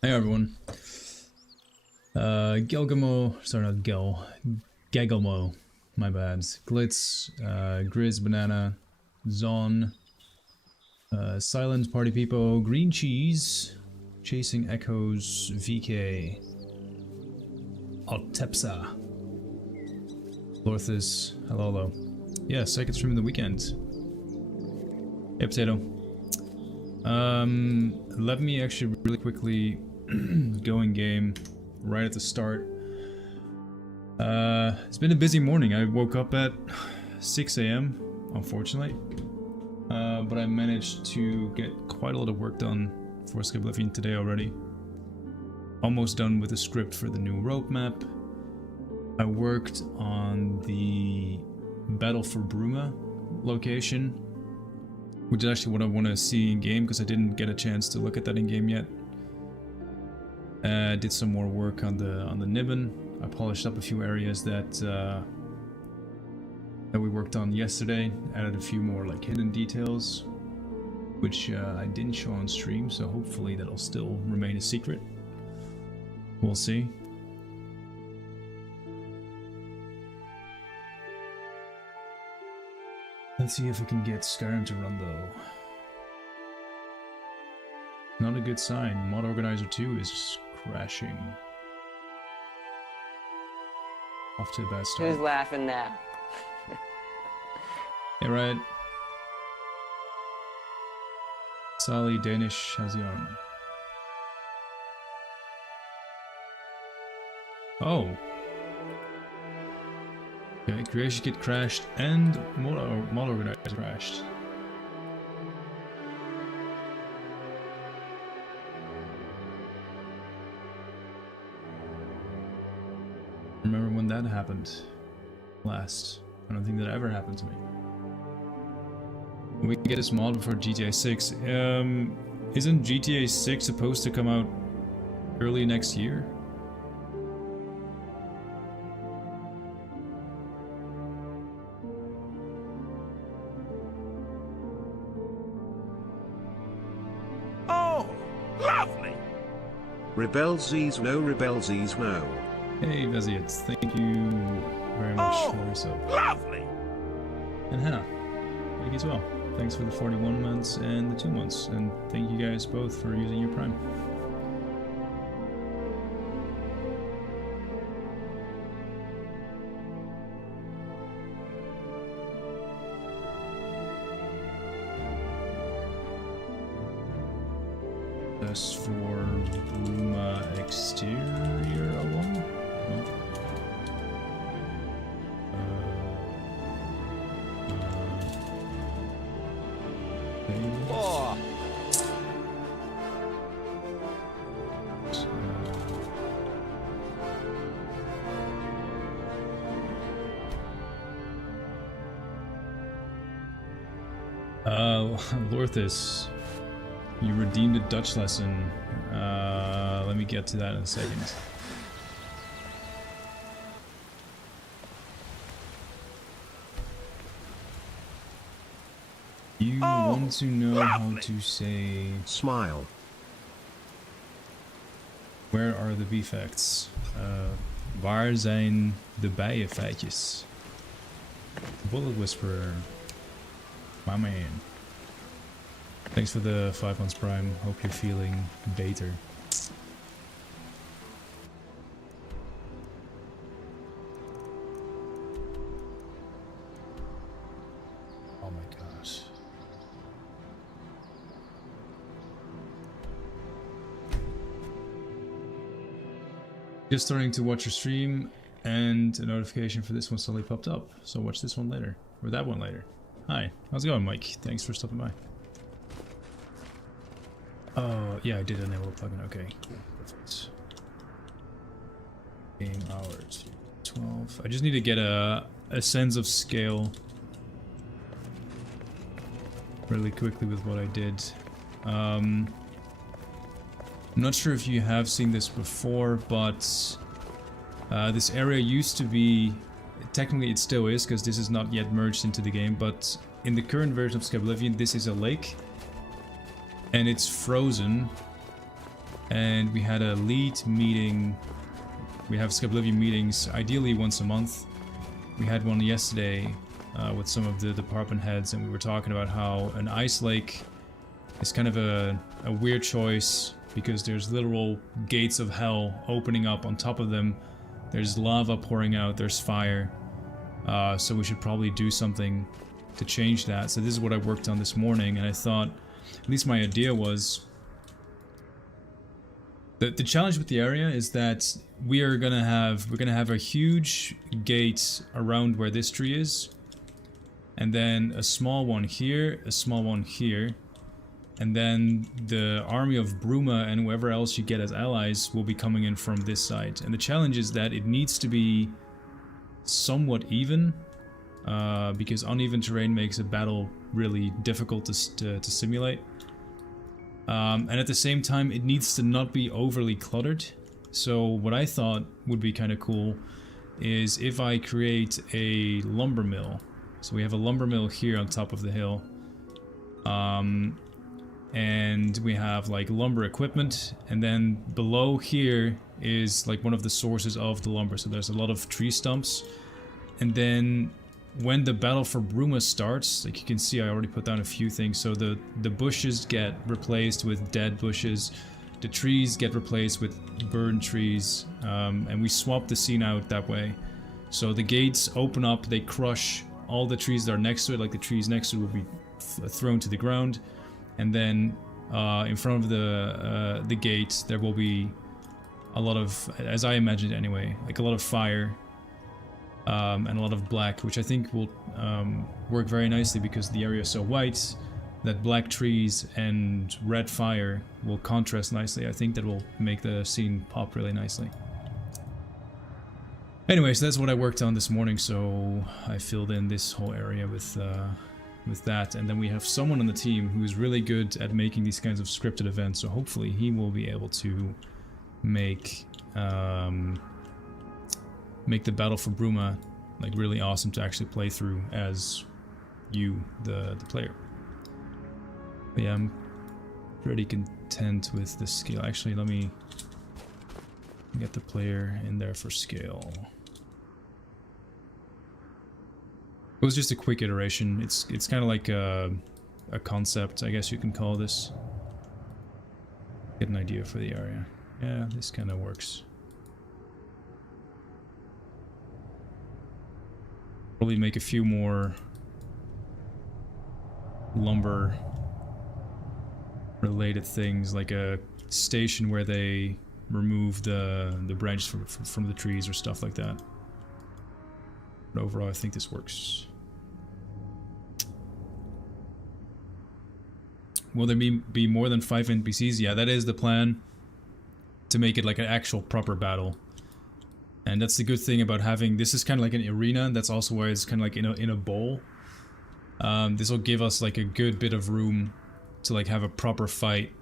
Hey everyone. Gagelmo, my bad. Glitz, Grizz Banana, Zon, Silent Party People, Green Cheese, Chasing Echoes, VK, Altepsa, Lorthus, hello. Yeah, second stream of the weekend. Hey Potato. Let me actually really quickly go in game right at the start. It's been a busy morning. I woke up at 6 AM, unfortunately. But I managed to get quite a lot of work done for Skyblivion today already. Almost done with the script for the new rope map. I worked on the Battle for Bruma location, which is actually what I want to see in game because I didn't get a chance to look at that in game yet. Did some more work on the Nibbon. I polished up a few areas that we worked on yesterday. Added a few more like hidden details, which I didn't show on stream. So hopefully that'll still remain a secret. We'll see. Let's see if we can get Skyrim to run though. Not a good sign. Mod Organizer 2 is crashing. Off to a bad start. Who's laughing now? Hey, right. Sally Danish, how's he on? Oh. Okay, Creation Kit crashed and Mod Organizer crashed. Remember when that happened last? I don't think that ever happened to me. We can get this mod before GTA 6. Isn't GTA 6 supposed to come out early next year? Oh, lovely! Rebelsies no, Rebelsies no. Hey Veziet, thank you very much for your sub. Lovely! And Hannah, thank you as well. Thanks for the 41 months and the 2 months, and thank you guys both for using your Prime. That's for Bruma exterior alone? No. Oh. Lorthis, you redeemed a Dutch lesson. Let me get to that in a second. You want to know how to say smile. Where are the defects? Waar zijn de bijenfeitjes? Bullet Whisperer. My man. Thanks for the 5 months Prime. Hope you're feeling better. Oh my gosh. Just starting to watch your stream, and a notification for this one suddenly popped up. So watch this one later, or that one later. Hi, how's it going, Mike? Thanks for stopping by. Oh, yeah, I did enable a plugin. Okay, perfect. Game hours 12. I just need to get a sense of scale really quickly with what I did. I'm not sure if you have seen this before, but this area used to be, technically it still is because this is not yet merged into the game, but in the current version of Skyblivion this is a lake and it's frozen, and we had a lead meeting. We have Skyblivion meetings ideally once a month. We had one yesterday with some of the department heads, and we were talking about how an ice lake is kind of a weird choice because there's literal gates of hell opening up on top of them. There's lava pouring out, there's fire. So we should probably do something to change that. So this is what I worked on this morning, and I thought, at least my idea was, the challenge with the area is that we're gonna have a huge gate around where this tree is, and then a small one here, a small one here, and then the army of Bruma and whoever else you get as allies will be coming in from this side. And the challenge is that it needs to be somewhat even, because uneven terrain makes a battle really difficult to simulate. And at the same time, it needs to not be overly cluttered. So what I thought would be kind of cool is if I create a lumber mill. So we have a lumber mill here on top of the hill. And we have like lumber equipment, and then below here is like one of the sources of the lumber. So there's a lot of tree stumps, and then when the battle for Bruma starts, like you can see, I already put down a few things. So the bushes get replaced with dead bushes, the trees get replaced with burned trees, and we swap the scene out that way. So the gates open up, they crush all the trees that are next to it, like the trees next to it will be thrown to the ground, and then in front of the gate there will be a lot of, as I imagined anyway, like a lot of fire. And a lot of black, which I think will work very nicely because the area is so white that black trees and red fire will contrast nicely. I think that will make the scene pop really nicely. Anyway, so that's what I worked on this morning, so I filled in this whole area with that, and then we have someone on the team who's really good at making these kinds of scripted events, so hopefully he will be able to make the battle for Bruma like really awesome to actually play through as you, the player. But yeah, I'm pretty content with the scale. Actually, let me get the player in there for scale. It was just a quick iteration. It's kind of like a concept, I guess you can call this. Get an idea for the area. Yeah, this kind of works. Probably make a few more lumber related things, like a station where they remove the branches from the trees or stuff like that. But overall, I think this works. Will there be more than 5 NPCs? Yeah, that is the plan, to make it like an actual proper battle. And that's the good thing about having, this is kind of like an arena, that's also why it's kind of like in a bowl. This will give us like a good bit of room to like have a proper fight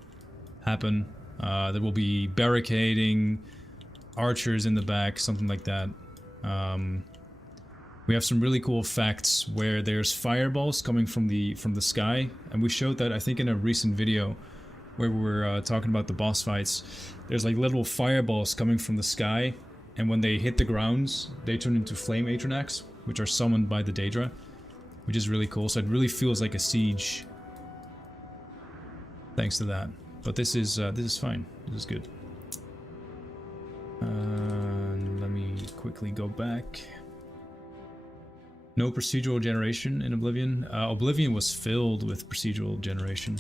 happen. There will be barricading, archers in the back, something like that. We have some really cool effects where there's fireballs coming from the sky, and we showed that I think in a recent video where we were talking about the boss fights. There's like little fireballs coming from the sky, and when they hit the grounds, they turn into flame Atronax, which are summoned by the Daedra, which is really cool. So it really feels like a siege, thanks to that. But this is fine. This is good. Let me quickly go back. No procedural generation in Oblivion. Oblivion was filled with procedural generation.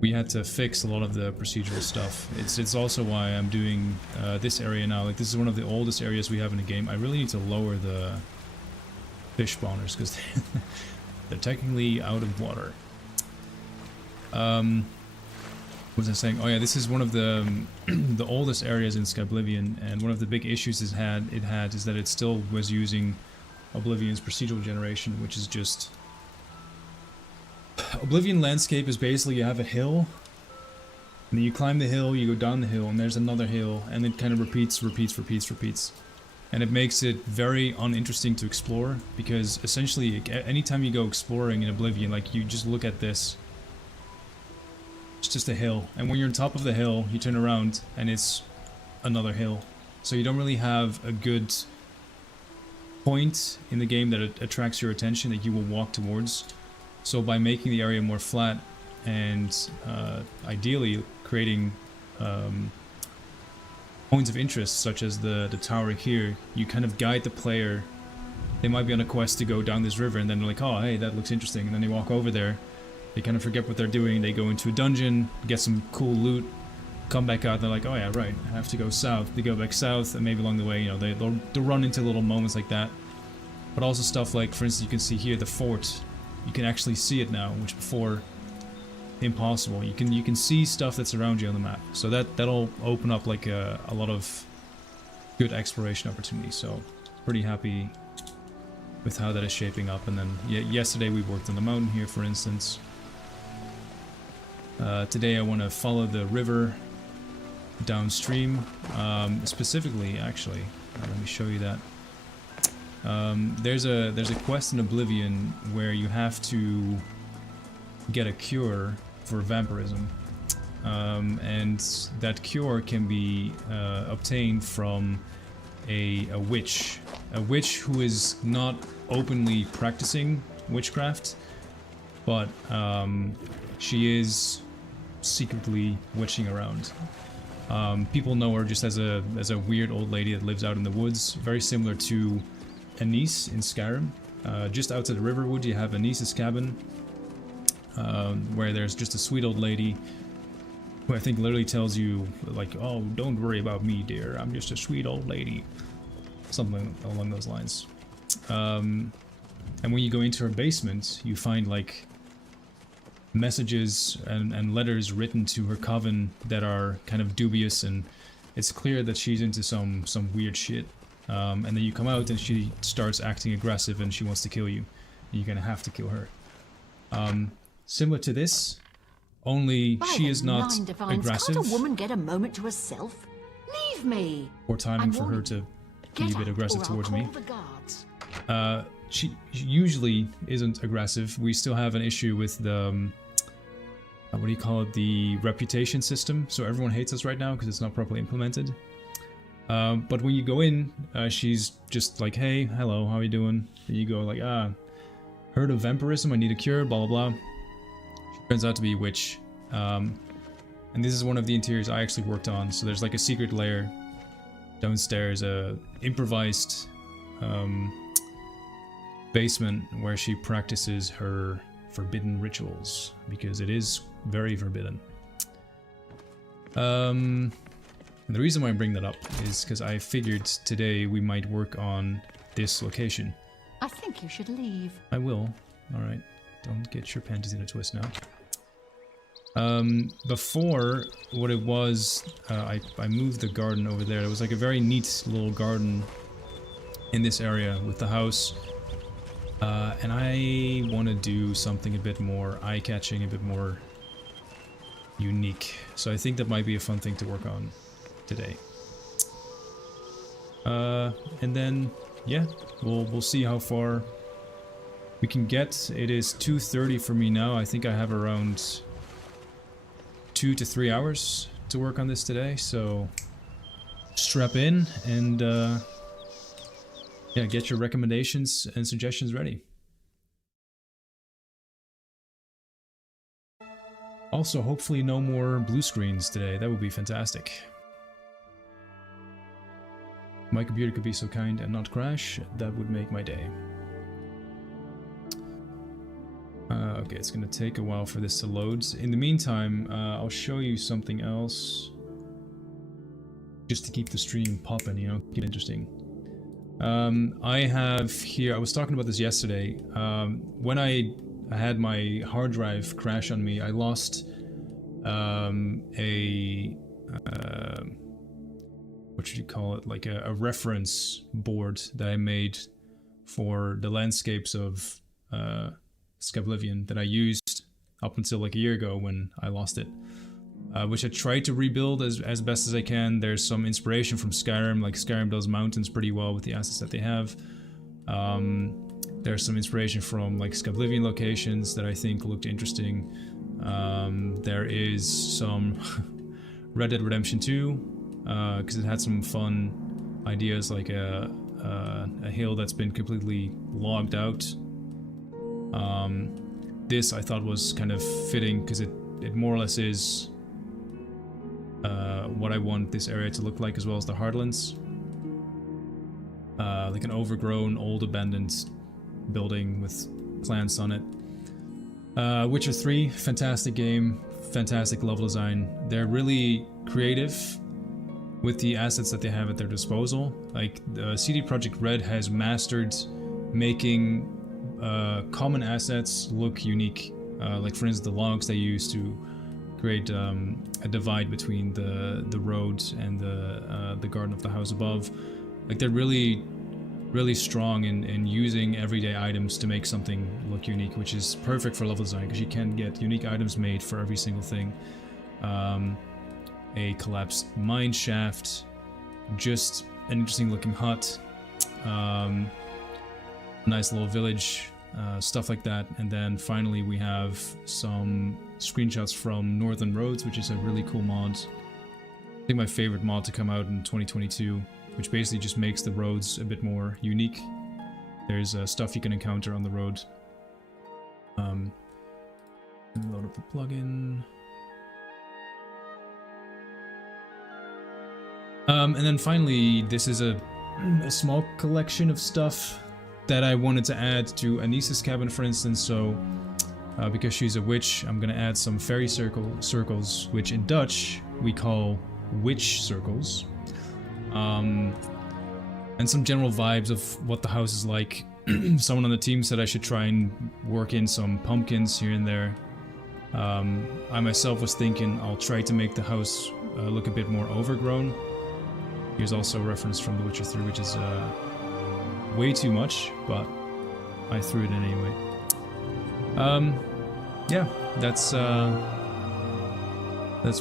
We had to fix a lot of the procedural stuff. It's also why I'm doing this area now. Like, this is one of the oldest areas we have in the game. I really need to lower the fish spawners because they're technically out of water. What was I saying? Oh yeah, this is one of the the oldest areas in Skyblivion, and one of the big issues it had is that it still was using Oblivion's procedural generation, which is just... Oblivion landscape is basically you have a hill, and then you climb the hill, you go down the hill, and there's another hill, and it kind of repeats. And it makes it very uninteresting to explore, because essentially anytime you go exploring in Oblivion, like, you just look at this, it's just a hill, and when you're on top of the hill, you turn around and it's another hill. So you don't really have a good point in the game that attracts your attention that you will walk towards. So by making the area more flat and ideally creating points of interest, such as the tower here, you kind of guide the player. They might be on a quest to go down this river, and then they're like, oh hey, that looks interesting, and then they walk over there. They kind of forget what they're doing, they go into a dungeon, get some cool loot, come back out, they're like, oh yeah, right, I have to go south. They go back south, and maybe along the way, you know, they'll run into little moments like that. But also stuff like, for instance, you can see here the fort. You can actually see it now, which before impossible. You can see stuff that's around you on the map. So that'll open up like a lot of good exploration opportunities. So pretty happy with how that is shaping up. And then yesterday we worked on the mountain here, for instance. Today I want to follow the river downstream. Specifically, actually, let me show you that. There's a quest in Oblivion where you have to get a cure for vampirism, and that cure can be obtained from a witch. A witch who is not openly practicing witchcraft, but she is secretly witching around. People know her just as a weird old lady that lives out in the woods, very similar to Anise in Skyrim. Just outside the Riverwood, you have Anise's cabin, where there's just a sweet old lady who I think literally tells you, like, oh, don't worry about me, dear, I'm just a sweet old lady. Something along those lines. And when you go into her basement, you find, like, messages and letters written to her coven that are kind of dubious, and it's clear that she's into some weird shit. And then you come out and she starts acting aggressive and she wants to kill you. You're gonna have to kill her. Similar to this, only she is not aggressive. Can't a woman get a moment to herself? Leave me. Or timing for her to be a bit aggressive towards me. She usually isn't aggressive. We still have an issue with the what do you call it? The reputation system. So everyone hates us right now because it's not properly implemented. But when you go in, she's just like, hey, hello, how are you doing? And you go like, heard of vampirism, I need a cure, blah blah blah. She turns out to be a witch. And this is one of the interiors I actually worked on. So there's like a secret lair downstairs, improvised basement where she practices her forbidden rituals, because it is very forbidden. And the reason why I bring that up is because I figured today we might work on this location. I think you should leave. I will. Alright. Don't get your panties in a twist now. Before, what it was, I moved the garden over there. It was like a very neat little garden in this area with the house. And I want to do something a bit more eye-catching, a bit more unique. So I think that might be a fun thing to work on today. And then, yeah, we'll see how far we can get. It is 2:30 for me now. I think I have around 2 to 3 hours to work on this today, so strap in and yeah, get your recommendations and suggestions ready. Also, hopefully no more blue screens today. That would be fantastic. My computer could be so kind and not crash. That would make my day. Okay, it's gonna take a while for this to load. In the meantime, I'll show you something else. Just to keep the stream popping, you know, get interesting. I have here, I was talking about this yesterday. When I had my hard drive crash on me, I lost what should you call it, like a reference board that I made for the landscapes of Skyblivion that I used up until like a year ago when I lost it, which I tried to rebuild as best as I can. There's some inspiration from Skyrim, like Skyrim does mountains pretty well with the assets that they have. There's some inspiration from like Skyblivion locations that I think looked interesting. There is some Red Dead Redemption 2, because it had some fun ideas, like a hill that's been completely logged out. This I thought was kind of fitting because it more or less is what I want this area to look like, as well as the Heartlands. Like an overgrown, old, abandoned building with plants on it. Witcher 3, fantastic game, fantastic level design. They're really creative with the assets that they have at their disposal. Like, CD Projekt Red has mastered making common assets look unique. Like, for instance, the logs they use to create a divide between the road and the garden of the house above. Like, they're really strong in using everyday items to make something look unique, which is perfect for level design because you can get unique items made for every single thing. A collapsed mine shaft, just an interesting looking hut, nice little village, stuff like that. And then finally we have some screenshots from Northern Roads, which is a really cool mod. I think my favorite mod to come out in 2022. which basically just makes the roads a bit more unique. There's stuff you can encounter on the road. Load up the plugin. And then finally, this is a small collection of stuff that I wanted to add to Anisa's cabin, for instance. So, because she's a witch, I'm gonna add some fairy circles, which in Dutch we call witch circles. And some general vibes of what the house is like. Someone on the team said I should try and work in some pumpkins here and there. I myself was thinking I'll try to make the house look a bit more overgrown. Here's also a reference from The Witcher 3, which is way too much, but I threw it in anyway. Yeah, that's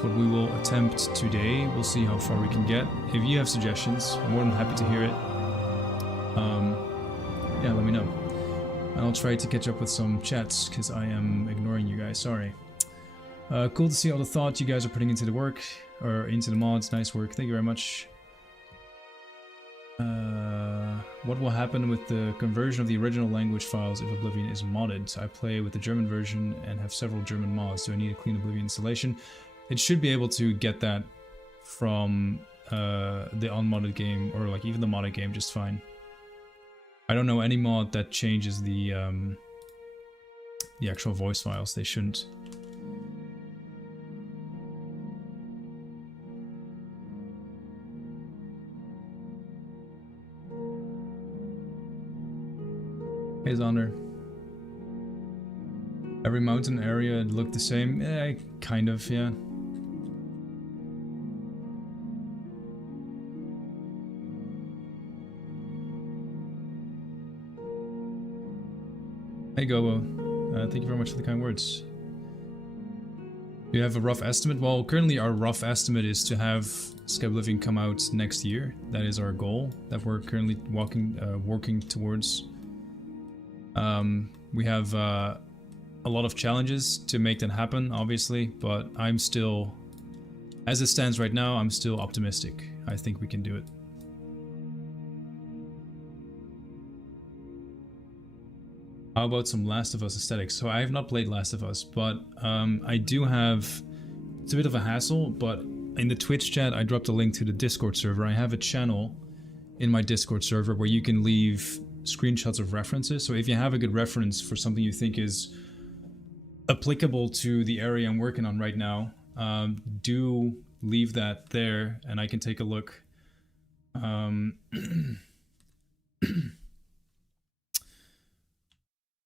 what we will attempt today. We'll see how far we can get. If you have suggestions, I'm more than happy to hear it. Yeah, let me know. And I'll try to catch up with some chats, because I am ignoring you guys, sorry. Cool to see all the thought you guys are putting into the work, or into the mods. Nice work, thank you very much. What will happen with the conversion of the original language files if Oblivion is modded? I play with the German version and have several German mods. Do I need a clean Oblivion installation? It should be able to get that from the unmodded game, or like even the modded game, just fine. I don't know any mod that changes the actual voice files. They shouldn't. Hey Zonder. Every mountain area looked the same? Kind of, yeah. Hey Gobo, thank you very much for the kind words. Do you have a rough estimate? Well, currently our rough estimate is to have Skyblivion come out next year. That is our goal that we're currently working towards. We have a lot of challenges to make that happen, obviously, but I'm still, as it stands right now, I'm still optimistic. I think we can do it. How about some Last of Us aesthetics? So I have not played Last of Us, but I do have, it's a bit of a hassle, but in the Twitch chat I dropped a link to the Discord server. I have a channel in my Discord server where you can leave screenshots of references. So if you have a good reference for something you think is applicable to the area I'm working on right now, do leave that there and I can take a look.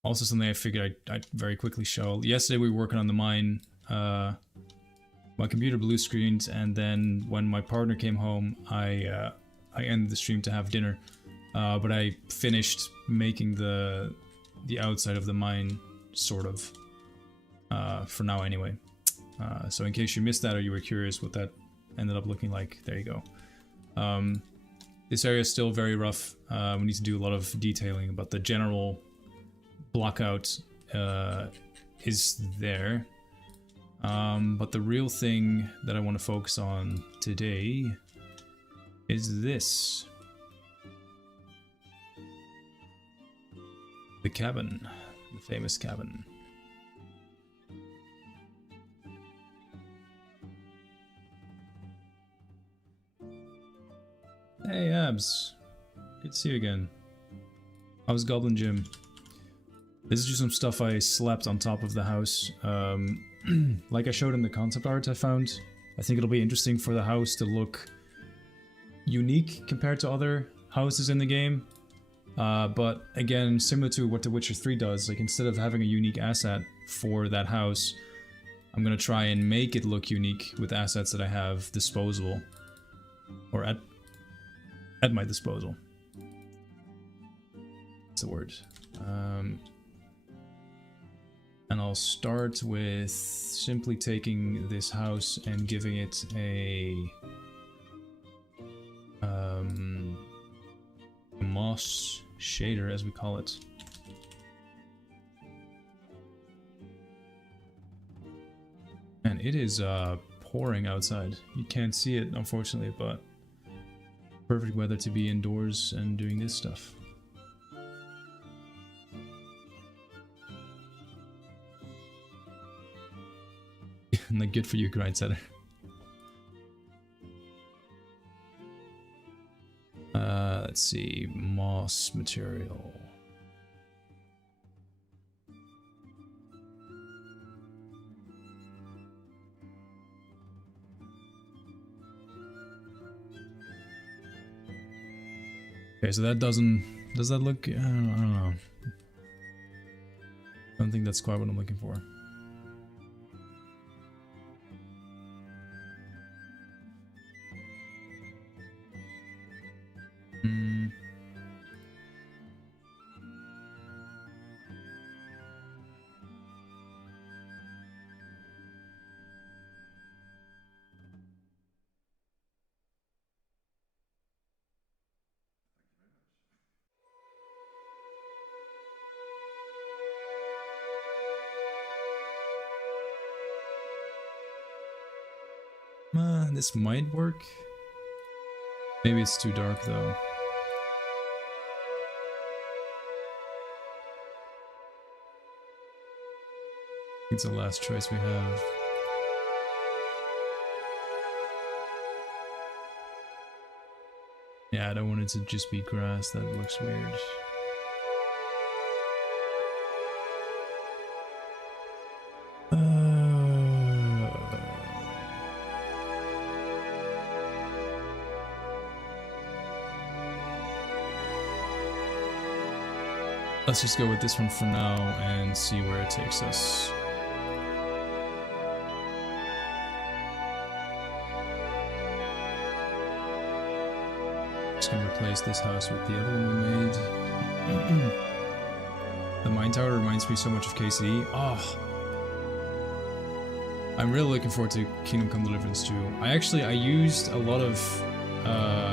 Also something I figured I'd very quickly show. Yesterday we were working on the mine. My computer blue screened, and then when my partner came home, I ended the stream to have dinner. But I finished making the outside of the mine, sort of, for now anyway. So in case you missed that or you were curious what that ended up looking like, there you go. This area is still very rough. We need to do a lot of detailing, but the general blockout is there. But the real thing that I want to focus on today is this. The cabin. The famous cabin. Hey Abs. Good to see you again. How's Goblin Jim? This is just some stuff I slapped on top of the house. Like I showed in the concept art I found. I think it'll be interesting for the house to look unique compared to other houses in the game. But again, similar to what The Witcher 3 does, like instead of having a unique asset for that house, I'm gonna try and make it look unique with assets that I have disposable. Or at my disposal. That's the word. And I'll start with simply taking this house and giving it a moss shader, as we call it. And it is pouring outside. You can't see it, unfortunately, but Perfect weather to be indoors and doing this stuff. Like, good for you, Grindsetter. Let's see, moss material. Okay, so that doesn't... Does that look... I don't know. I don't think that's quite what I'm looking for. This might work. Maybe it's too dark though. It's the last choice we have. Yeah, I don't want it to just be grass. That looks weird. Let's just go with this one for now and see where it takes us. Just gonna replace this house with the other one we made. The mine tower reminds me so much of KCE. Oh, I'm really looking forward to Kingdom Come Deliverance 2. I used a lot of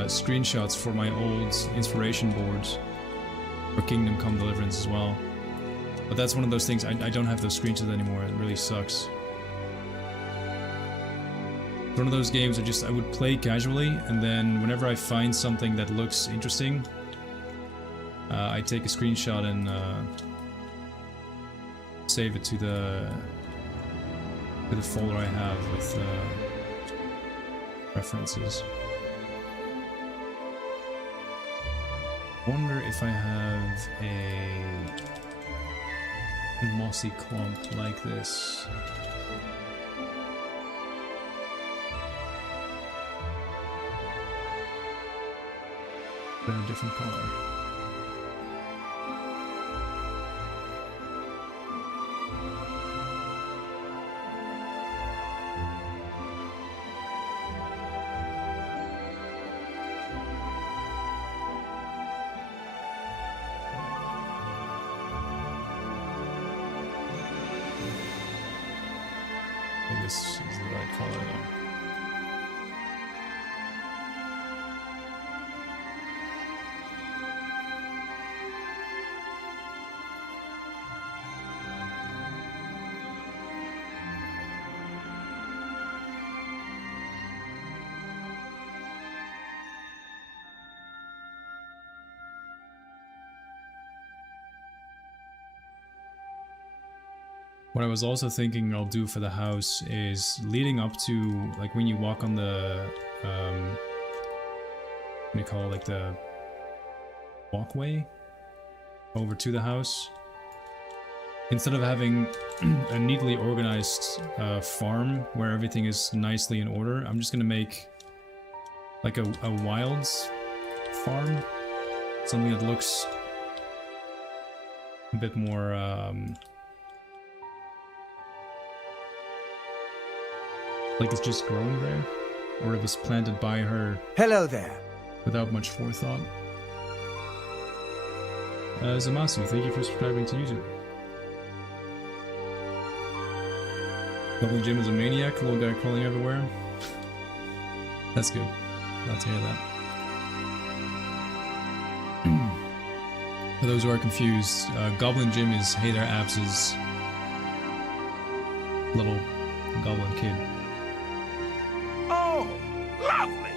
screenshots for my old inspiration boards for Kingdom Come Deliverance as well. But that's one of those things, I don't have those screenshots anymore. It really sucks. It's one of those games I would play casually, and then whenever I find something that looks interesting, I take a screenshot and save it to the folder I have with references. I wonder if I have a mossy clump like this. But in a different color. This is the right color though. What I was also thinking I'll do for the house is leading up to, like, when you walk on the, what do you call it, like the walkway over to the house. Instead of having a neatly organized farm where everything is nicely in order, I'm just gonna make like a wilds farm. Something that looks a bit more, like it's just growing there, or it was planted by her. Hello there. Without much forethought. Zamasu, thank you for subscribing to YouTube. Lovely Jim is a maniac, little guy crawling everywhere. That's good. Glad to hear that. For those who are confused, Goblin Jim is Hey There Abs's little goblin kid. Oh, lovely!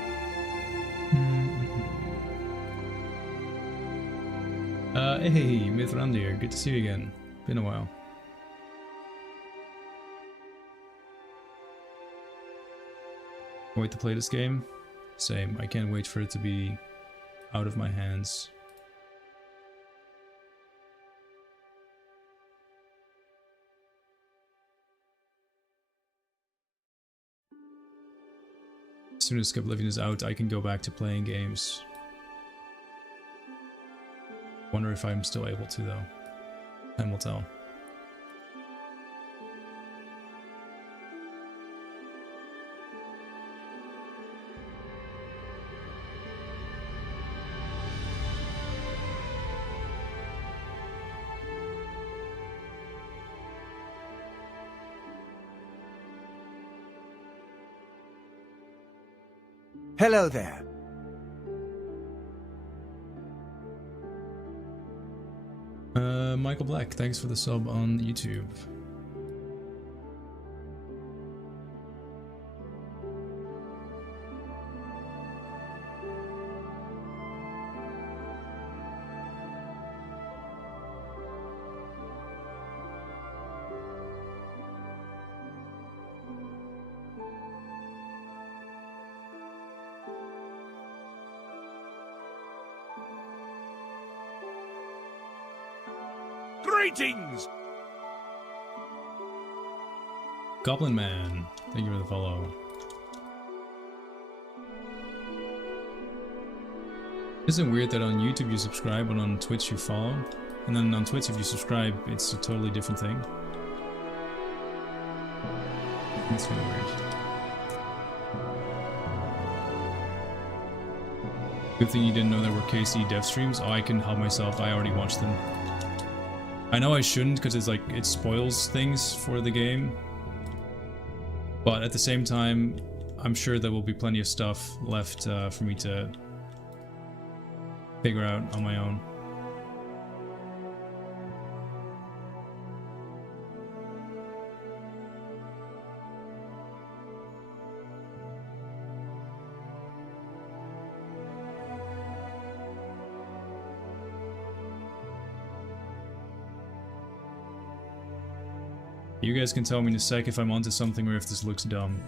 Hey, Mithrandir, good to see you again. Been a while. Wait to play this game? Same, I can't wait for it to be out of my hands. As soon as Skyblivion is out, I can go back to playing games. Wonder if I'm still able to though. Time will tell. Hello there. Michael Black, thanks for the sub on YouTube. Greetings! Goblin Man, thank you for the follow. Isn't it weird that on YouTube you subscribe but on Twitch you follow? And then on Twitch if you subscribe it's a totally different thing? That's kind of weird. Good thing you didn't know there were KC dev streams. Oh, I can help myself, I already watched them. I know I shouldn't because it's like it spoils things for the game, but at the same time I'm sure there will be plenty of stuff left for me to figure out on my own. You guys can tell me in a sec if I'm onto something or if this looks dumb.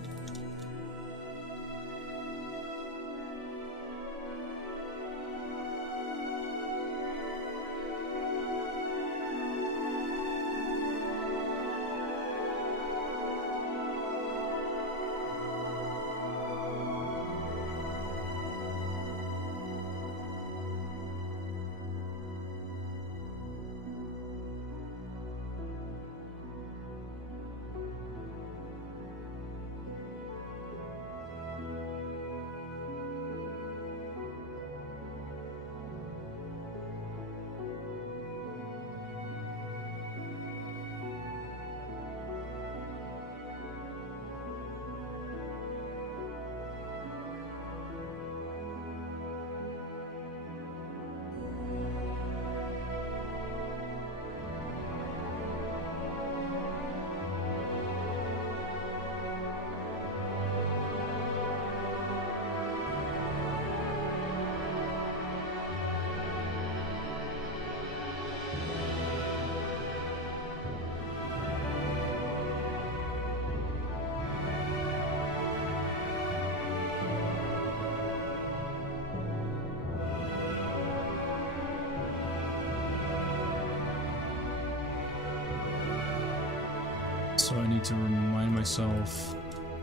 So I need to remind myself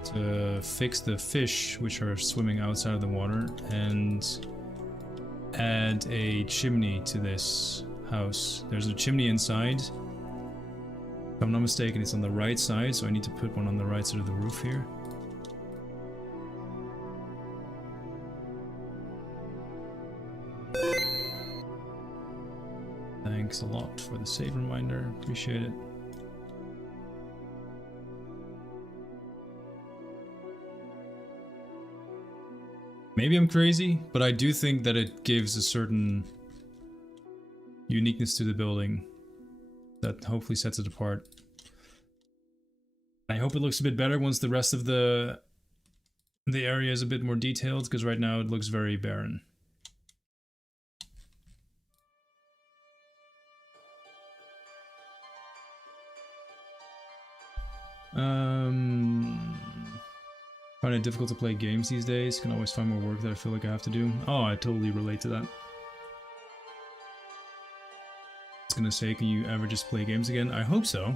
to fix the fish which are swimming outside of the water and add a chimney to this house. There's a chimney inside. If I'm not mistaken, it's on the right side, so I need to put one on the right side of the roof here. Thanks a lot for the save reminder, appreciate it. Maybe I'm crazy, but I do think that it gives a certain uniqueness to the building that hopefully sets it apart. I hope it looks a bit better once the rest of the area is a bit more detailed, because right now it looks very barren. Find it difficult to play games these days. Can always find more work that I feel like I have to do. Oh, I totally relate to that. I was gonna say, can you ever just play games again? I hope so.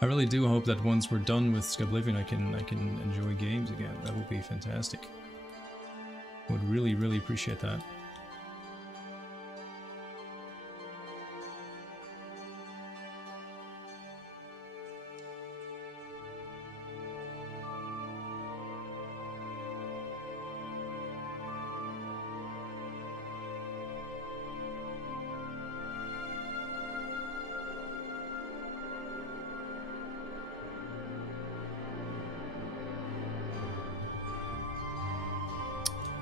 I really do hope that once we're done with Skyblivion, I can enjoy games again. That would be fantastic. Would really, really appreciate that.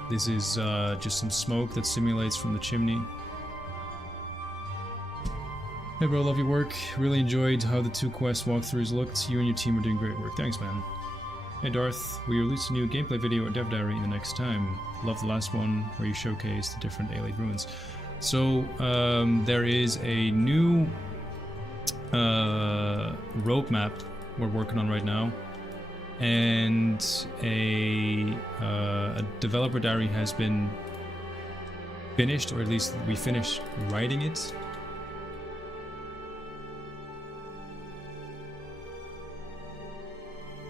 This is just some smoke that simulates from the chimney. Hey bro, love your work. Really enjoyed how the 2 quest walkthroughs looked. You and your team are doing great work. Thanks, man. Hey Darth, we release a new gameplay video or dev diary in the next time. Love the last one where you showcase the different alien ruins. So there is a new roadmap we're working on right now. And a developer diary has been finished, or at least we finished writing it.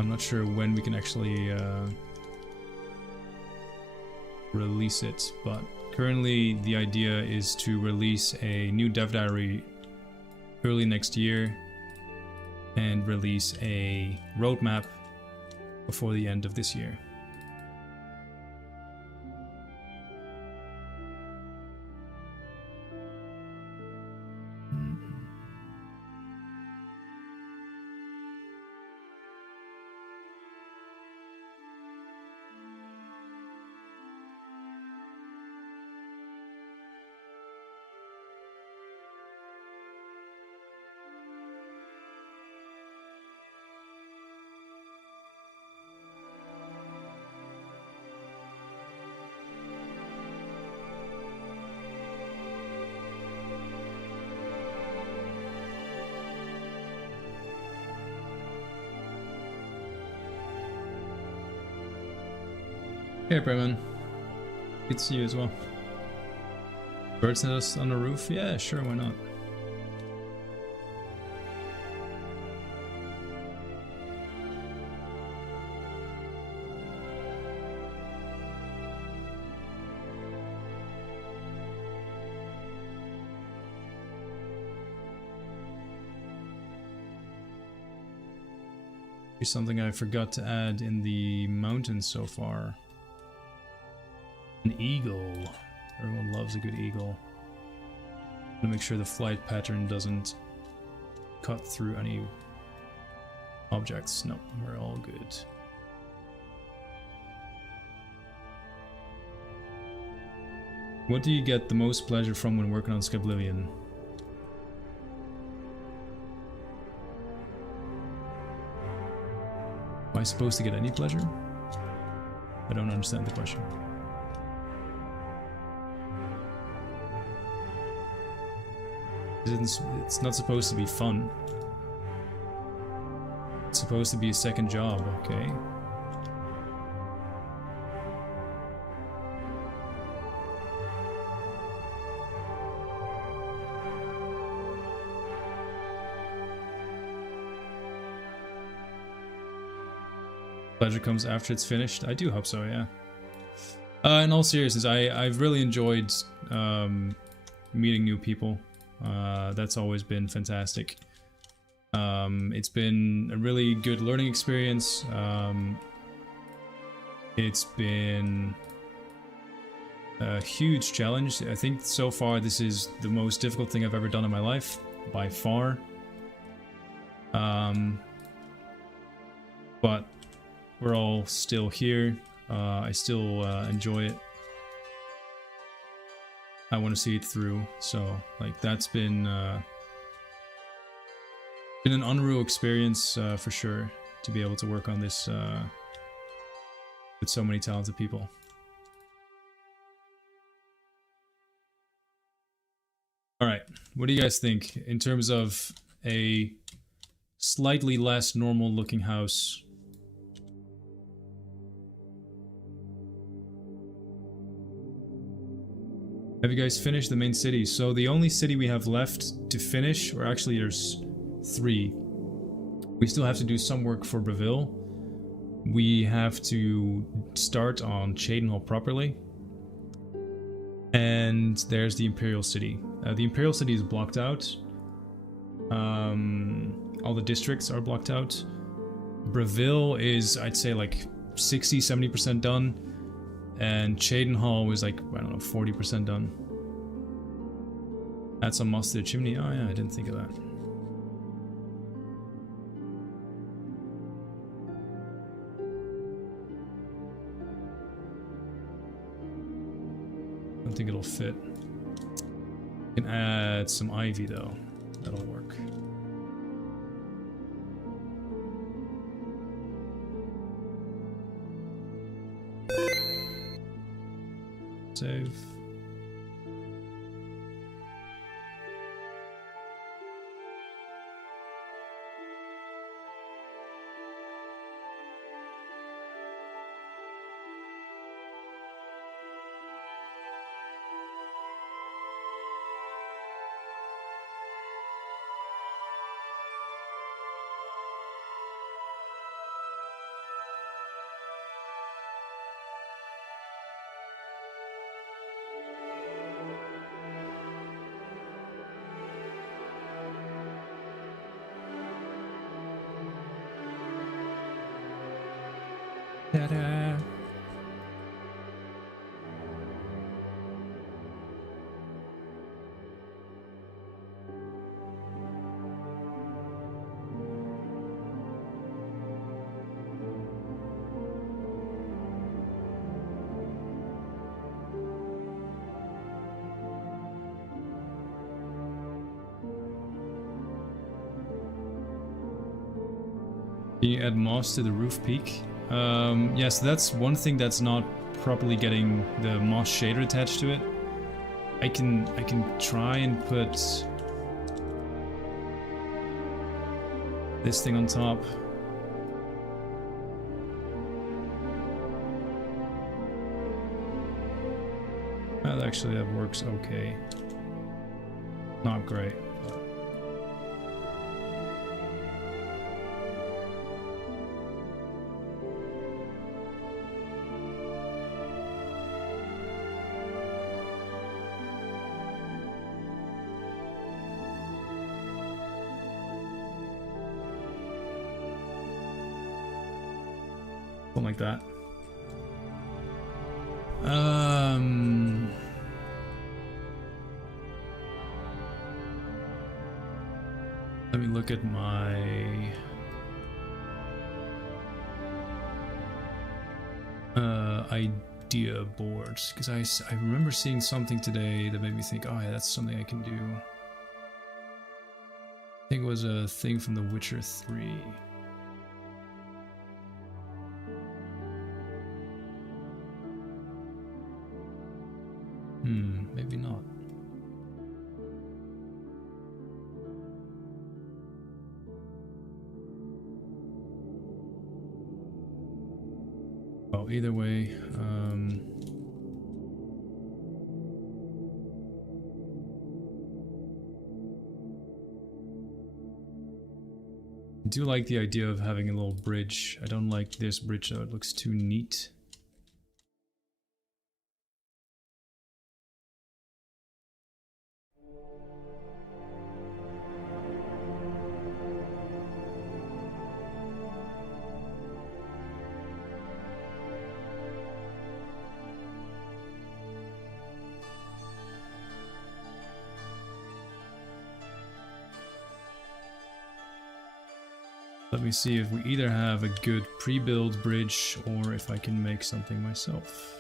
I'm not sure when we can actually release it, but currently the idea is to release a new dev diary early next year and release a roadmap before the end of this year. Hey Bremen, good to see you as well. Birds nest on the roof? Yeah, sure, why not? Here's something I forgot to add in the mountains so far. An eagle. Everyone loves a good eagle. I'm gonna make sure the flight pattern doesn't cut through any objects. No, we're all good. What do you get the most pleasure from when working on Skyblivion? Am I supposed to get any pleasure? I don't understand the question. It's not supposed to be fun. It's supposed to be a second job, okay? Pleasure comes after it's finished. I do hope so, yeah. In all seriousness, I've really enjoyed meeting new people. That's always been fantastic. It's been a really good learning experience. It's been a huge challenge. I think so far this is the most difficult thing I've ever done in my life, by far. But we're all still here. I still enjoy it. I want to see it through, so like that's been an unreal experience for sure, to be able to work on this with so many talented people. All right, what do you guys think in terms of a slightly less normal looking house. Have you guys finished the main city? So the only city we have left to finish, or actually there's 3. We still have to do some work for Breville. We have to start on Cheydinhall properly. And there's the Imperial City. The Imperial City is blocked out. All the districts are blocked out. Breville is, I'd say, like 60-70% done. And Cheydinhall was like, I don't know, 40% done. Add some moss to the chimney. Oh yeah, I didn't think of that. I don't think it'll fit. You can add some ivy though. That'll work. Save. Ta-da. Can you add moss to the roof peak? Yes, that's one thing that's not properly getting the moss shader attached to it. I can try and put this thing on top. Well, actually that works okay. Not great. Like that. Let me look at my idea boards, because I remember seeing something today that made me think, oh yeah, that's something I can do. I think it was a thing from The Witcher 3. Maybe not. Well, either way, I do like the idea of having a little bridge. I don't like this bridge though, it looks too neat. Let me see if we either have a good pre-built bridge or if I can make something myself.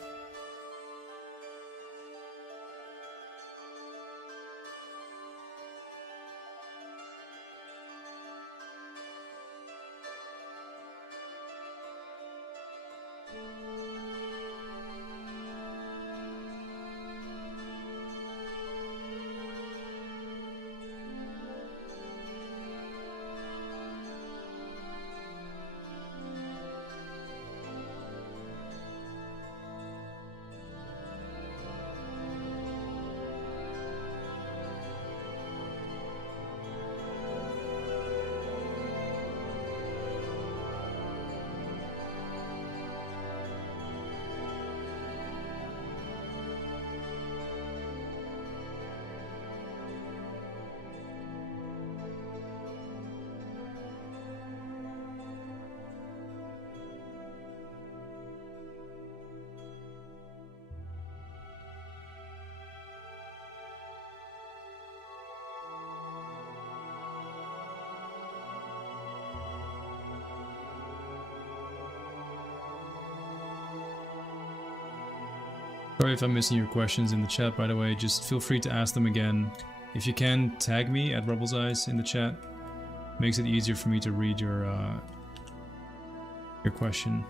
Sorry if I'm missing your questions in the chat, by the way. Just feel free to ask them again. If you can, tag me at Rebel's Eyes in the chat. Makes it easier for me to read your question.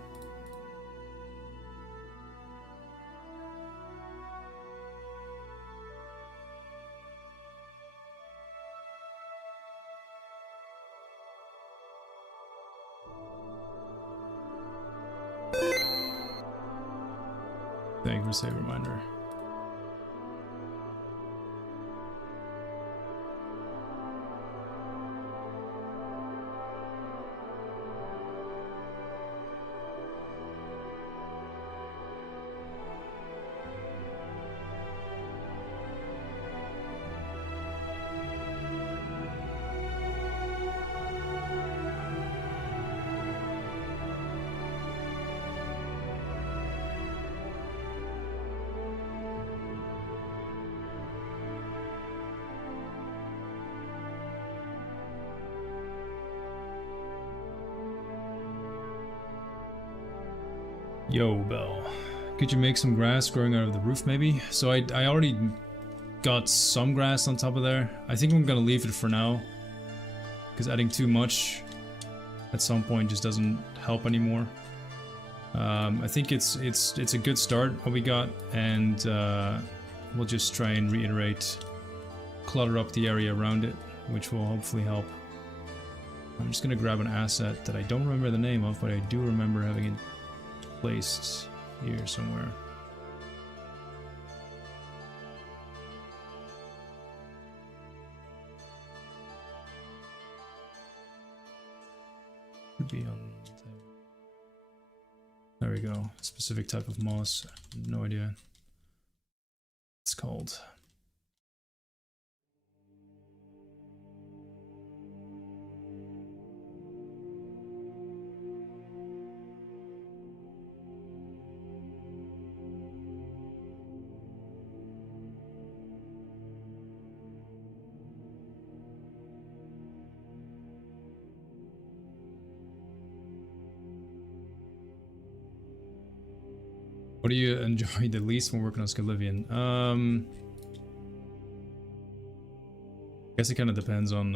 Thank you for save reminder. Yo, Bell. Could you make some grass growing out of the roof, maybe? So I already got some grass on top of there. I think I'm gonna leave it for now, because adding too much at some point just doesn't help anymore. I think it's a good start what we got, and we'll just try and reiterate, clutter up the area around it, which will hopefully help. I'm just gonna grab an asset that I don't remember the name of, but I do remember having it placed here somewhere. Could be on there we go. Specific type of moss. No idea. It's called. What do you enjoy the least when working on Skyblivion? I guess it kind of depends on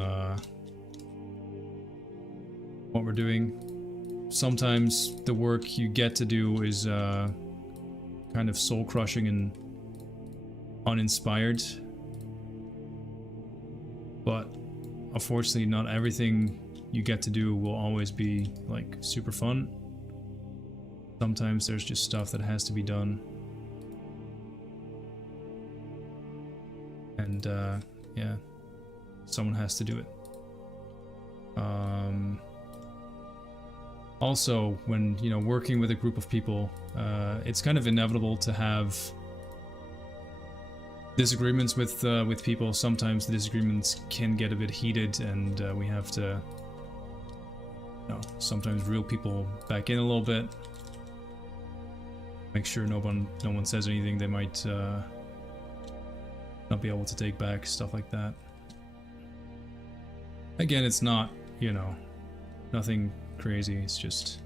what we're doing. Sometimes the work you get to do is kind of soul-crushing and uninspired. But unfortunately, not everything you get to do will always be like super fun. Sometimes there's just stuff that has to be done. And yeah, someone has to do it. Also, when, you know, working with a group of people, it's kind of inevitable to have disagreements with people. Sometimes the disagreements can get a bit heated, and we have to, you know, sometimes reel people back in a little bit. Make sure no one says anything they might not be able to take back, stuff like that. Again, it's not, you know, nothing crazy, it's just...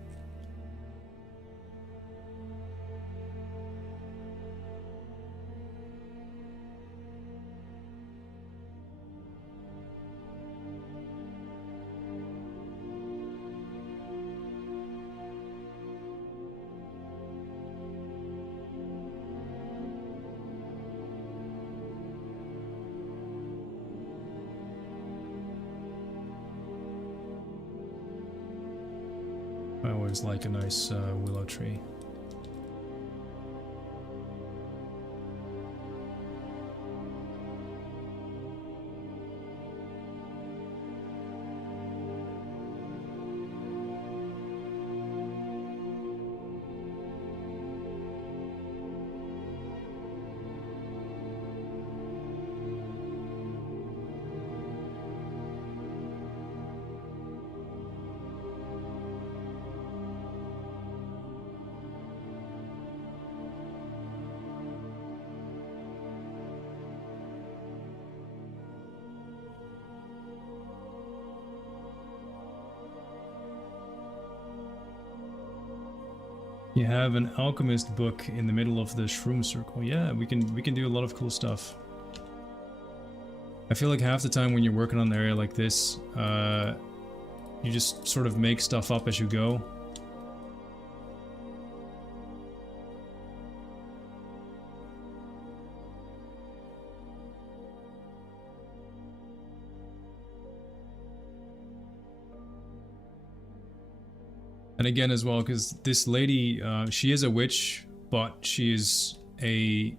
I always like a nice willow tree. You have an alchemist book in the middle of the shroom circle. Yeah, we can do a lot of cool stuff. I feel like half the time when you're working on an area like this, you just sort of make stuff up as you go. And again as well, because this lady, she is a witch, but she is a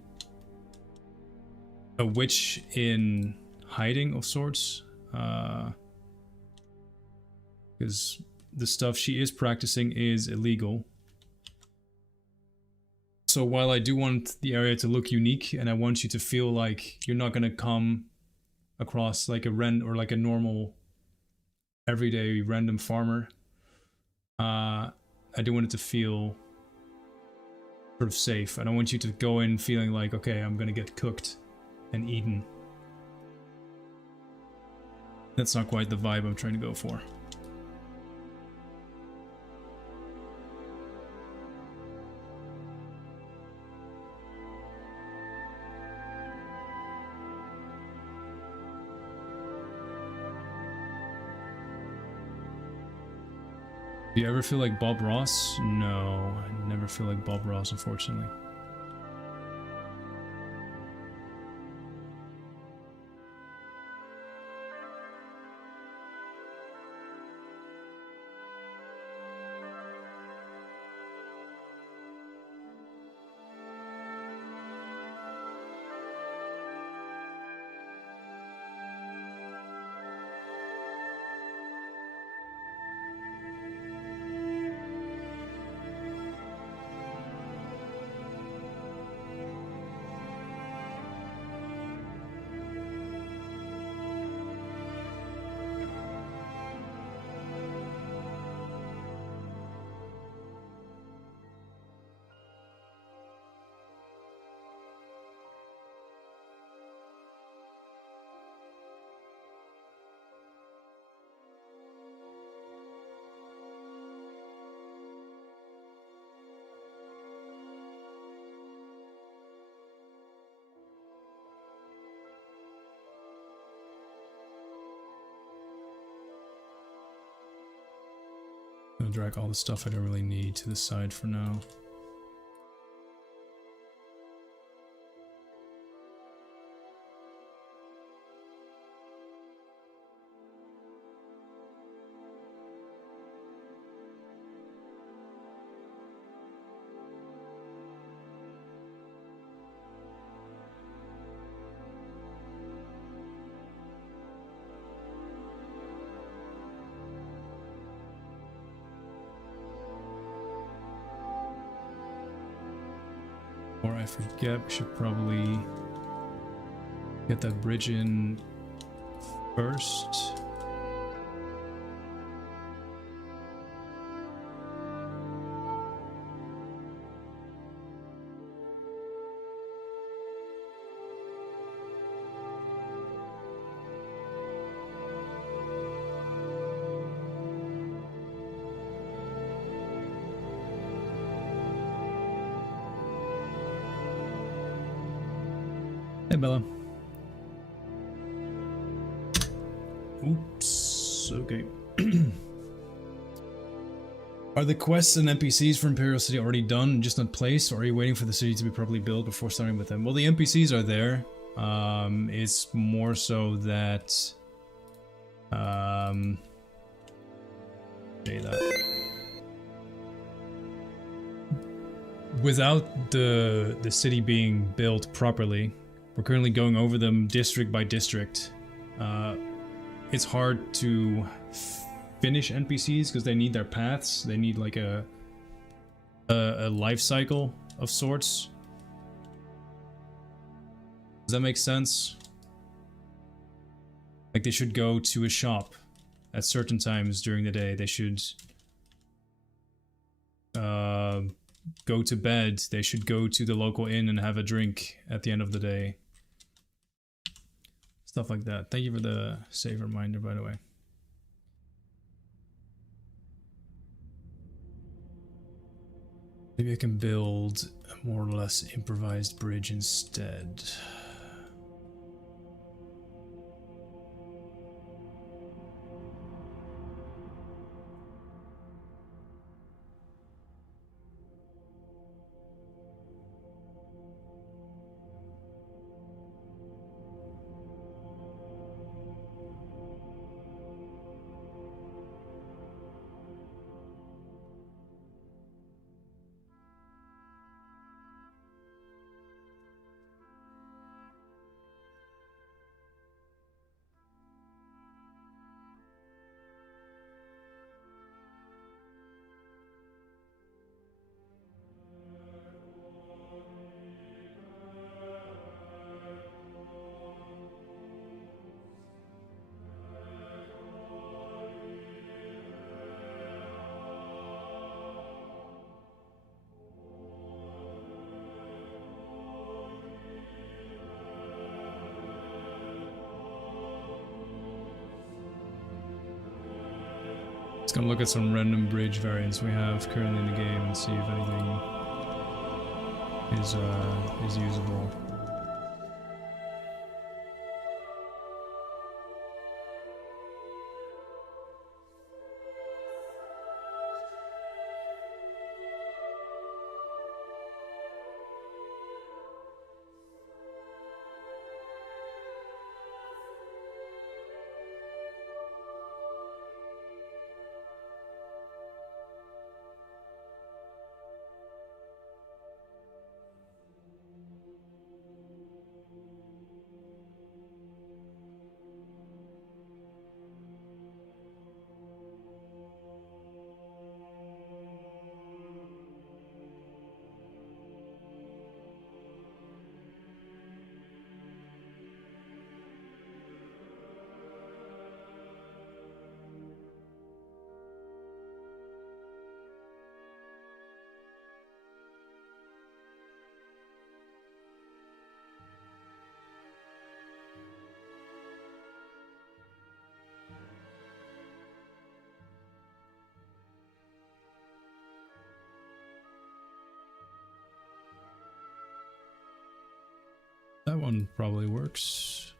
witch in hiding of sorts. Because the stuff she is practicing is illegal. So while I do want the area to look unique, and I want you to feel like you're not gonna come across like a like a normal everyday random farmer, I do want it to feel sort of safe. I don't want you to go in feeling like, okay, I'm gonna get cooked and eaten. That's not quite the vibe I'm trying to go for. Do you ever feel like Bob Ross? No, I never feel like Bob Ross, unfortunately. I'll drag all the stuff I don't really need to the side for now. Before I forget, we should probably get that bridge in first. Hey, Bella. Oops. Okay. Are the quests and NPCs for Imperial City already done and just not placed, or are you waiting for the city to be properly built before starting with them? Well, the NPCs are there. It's more so that... say that. Without the city being built properly, we're currently going over them district by district. It's hard to finish NPCs because they need their paths. They need like a life cycle of sorts. Does that make sense? Like they should go to a shop at certain times during the day. They should go to bed. They should go to the local inn and have a drink at the end of the day. Stuff like that. Thank you for the save reminder, by the way. Maybe I can build a more or less improvised bridge instead. Just gonna look at some random bridge variants we have currently in the game and see if anything is usable. That one probably works.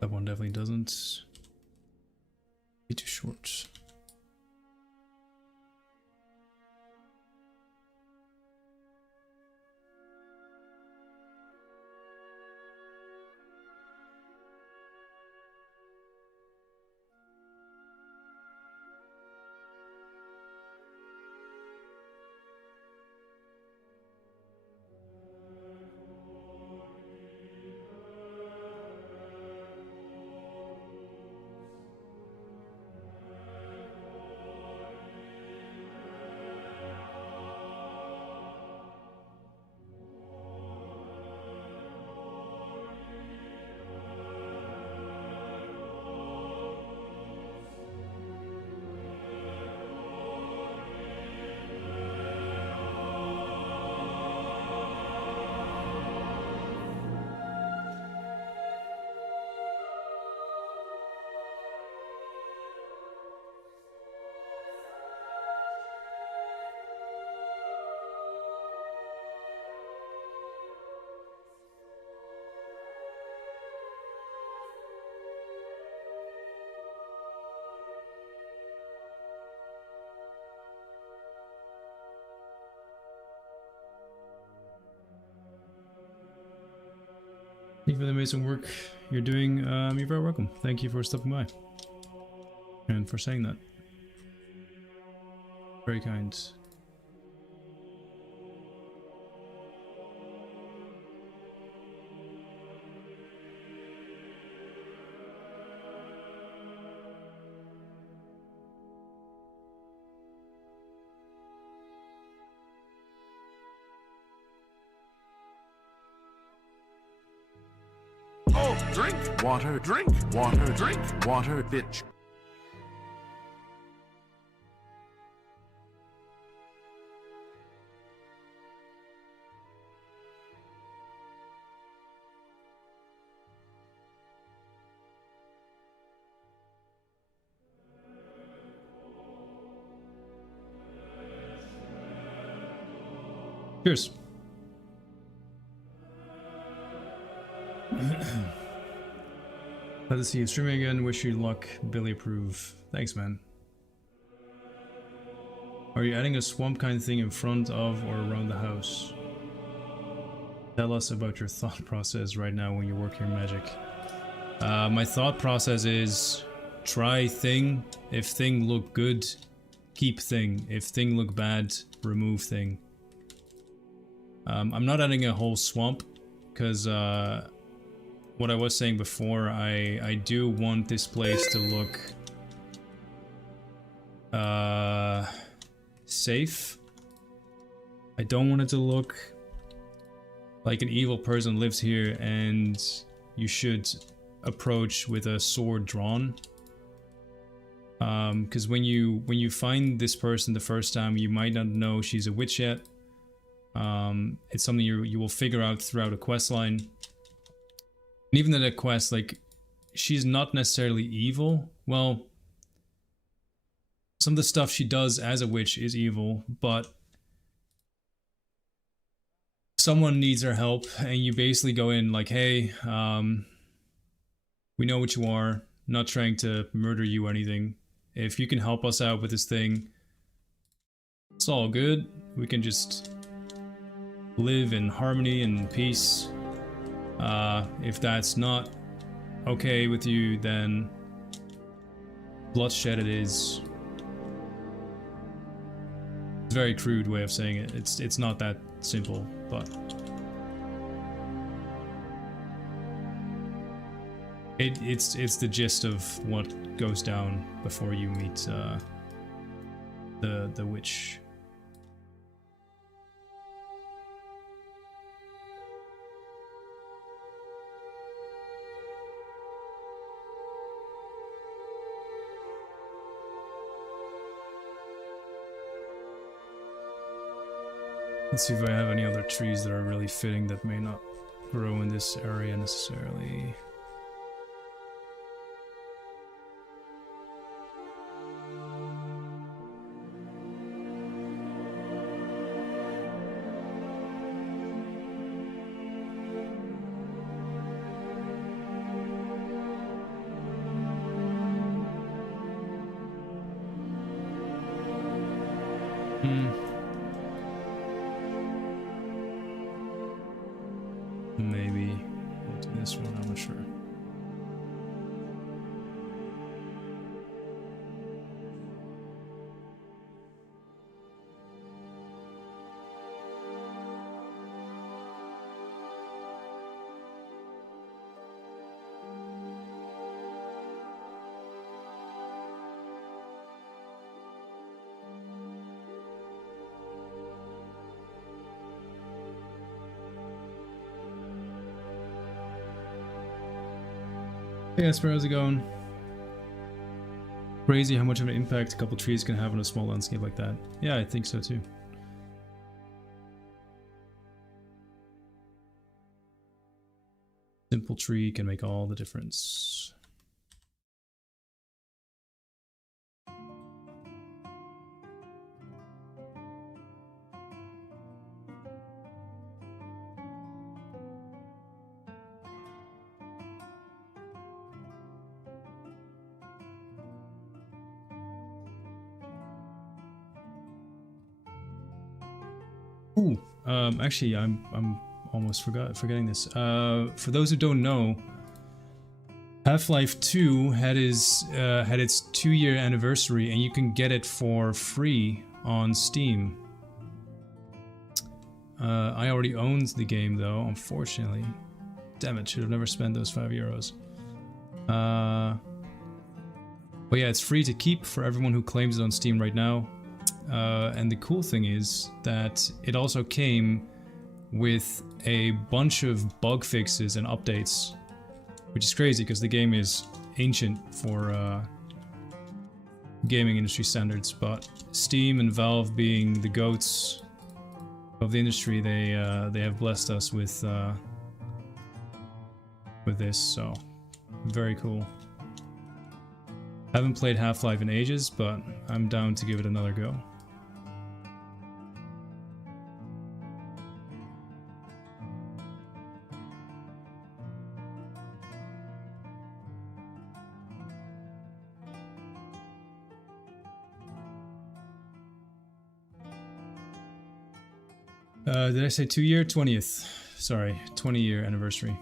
That one definitely doesn't. Be too short. Thank you for the amazing work you're doing. You're very welcome. Thank you for stopping by and for saying that. Very kind. Drink water, drink water, drink water, bitch. Cheers. Glad to see you streaming again. Wish you luck. Billy approve. Thanks, man. Are you adding a swamp kind of thing in front of or around the house? Tell us about your thought process right now when you're working magic. My thought process is try thing. If thing look good, keep thing. If thing look bad, remove thing. I'm not adding a whole swamp because what I was saying before, I do want this place to look safe. I don't want it to look like an evil person lives here and you should approach with a sword drawn. Because when you find this person the first time, you might not know she's a witch yet. It's something you will figure out throughout a quest line. And even in that quest, like, she's not necessarily evil. Well, some of the stuff she does as a witch is evil, but someone needs her help, and you basically go in like, hey, we know what you are, not trying to murder you or anything. If you can help us out with this thing, it's all good. We can just live in harmony and peace. If that's not okay with you, then bloodshed it is. It's a very crude way of saying it. It's not that simple, but it's the gist of what goes down before you meet the witch. Let's see if I have any other trees that are really fitting that may not grow in this area necessarily. Maybe we'll do this one, I'm not sure. Hey Esper, how's it going? Crazy how much of an impact a couple trees can have on a small landscape like that. Yeah, I think so too. Simple tree can make all the difference. Ooh, actually, I'm almost forgetting this. For those who don't know, Half-Life 2 had its 2-year anniversary, and you can get it for free on Steam. I already owned the game though, unfortunately. Damn it, should have never spent those €5. But yeah, it's free to keep for everyone who claims it on Steam right now. And the cool thing is that it also came with a bunch of bug fixes and updates which is crazy because the game is ancient for gaming industry standards, but Steam and Valve being the goats of the industry, they have blessed us with this, so very cool. Haven't played Half-Life in ages, but I'm down to give it another go. Did I say 2-year? 20th. Sorry, 20-year anniversary.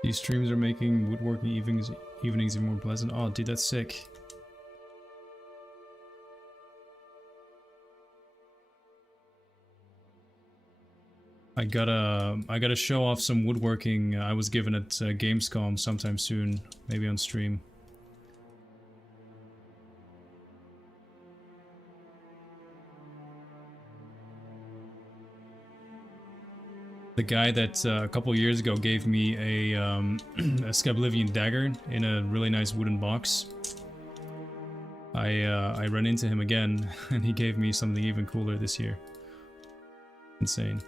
These streams are making woodworking evenings even more pleasant. Oh, dude, that's sick. I gotta show off some woodworking I was given at Gamescom sometime soon, maybe on stream. The guy that a couple years ago gave me a Skyblivion dagger in a really nice wooden box. I ran into him again, and he gave me something even cooler this year. Insane.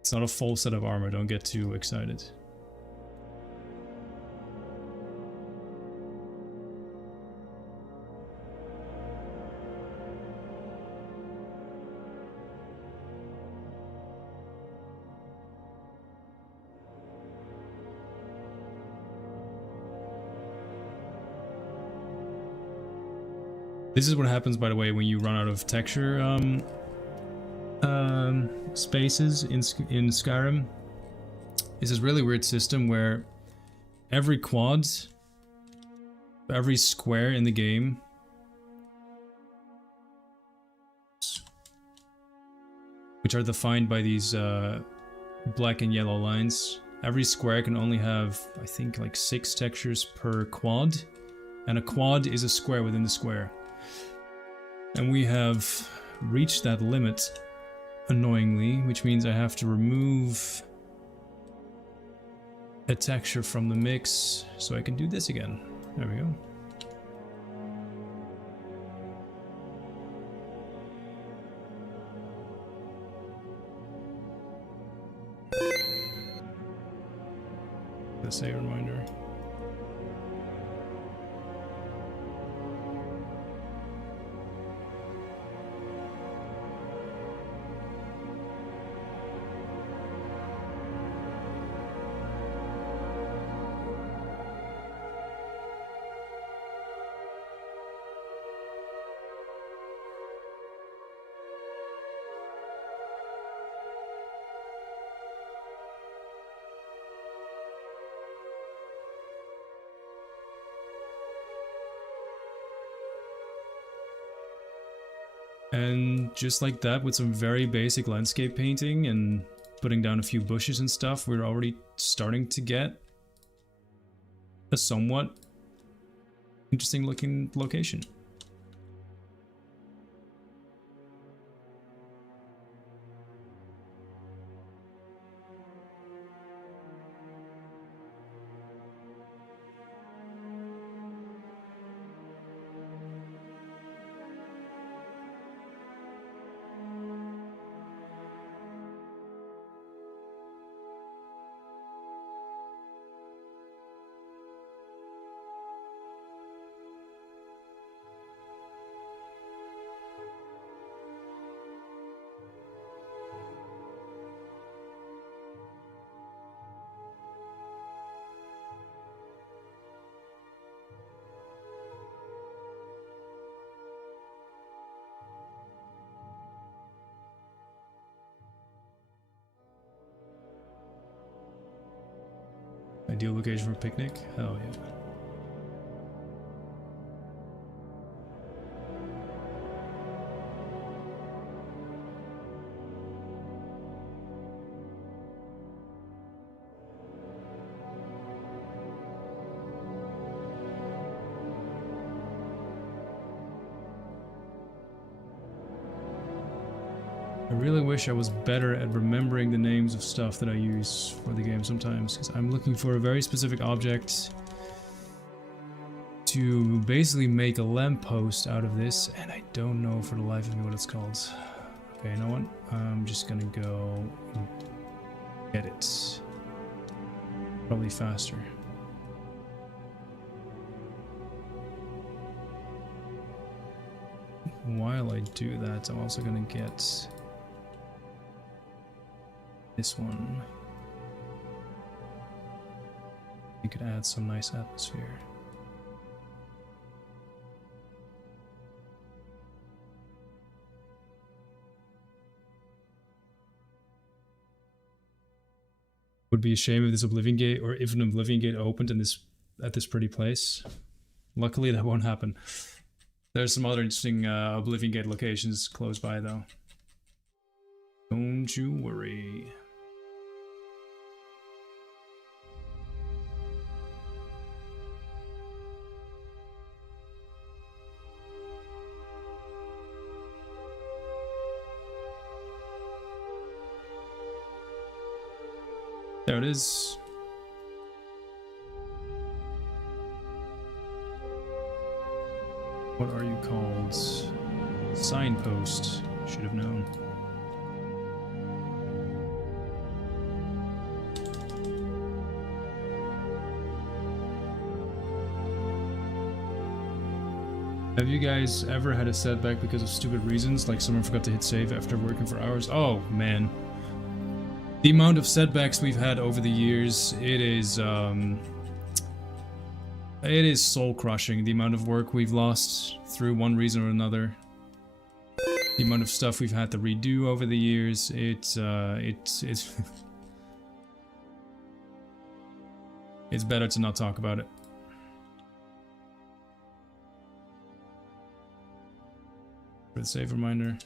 It's not a full set of armor, don't get too excited. This is what happens, by the way, when you run out of texture spaces in Skyrim is this really weird system where every quad, every square in the game which are defined by these black and yellow lines. Every square can only have, I think, like 6 textures per quad, and a quad is a square within the square. And we have reached that limit, annoyingly, which means I have to remove a texture from the mix so I can do this again. There we go. Save reminder. And just like that, with some very basic landscape painting and putting down a few bushes and stuff, we're already starting to get a somewhat interesting looking location. Ideal location for a picnic? Hell yeah. I really wish I was better at remembering the names of stuff that I use for the game sometimes, because I'm looking for a very specific object to basically make a lamppost out of this, and I don't know for the life of me what it's called. Okay, you know what? I'm just gonna go and get it. Probably faster. While I do that, I'm also gonna get this one. You could add some nice atmosphere. Would be a shame if this Oblivion Gate, or if an Oblivion Gate opened in this at this pretty place. Luckily that won't happen. There's some other interesting Oblivion Gate locations close by though. Don't you worry. There it is. What are you called? Signpost. Should have known. Have you guys ever had a setback because of stupid reasons, like someone forgot to hit save after working for hours? Oh man. The amount of setbacks we've had over the years, it is soul crushing, the amount of work we've lost through one reason or another. the amount of stuff we've had to redo over the years, it's it's better to not talk about it. For the save reminder.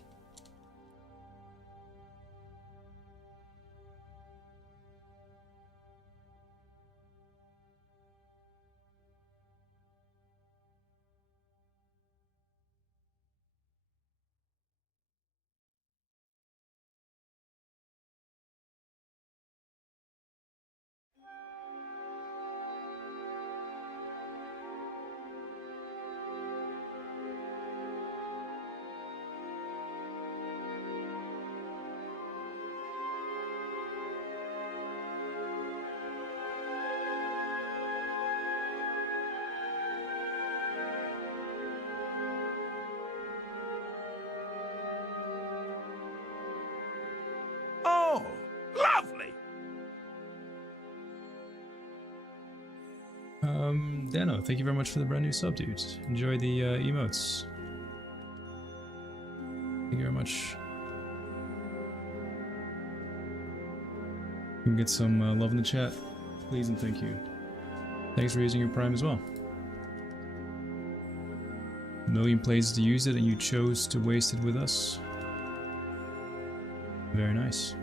Oh, lovely. Dano, thank you very much for the brand new sub, dude. Enjoy the emotes. Thank you very much. You can get some love in the chat, please and thank you. Thanks for using your Prime as well. A million places to use it and you chose to waste it with us. Very nice.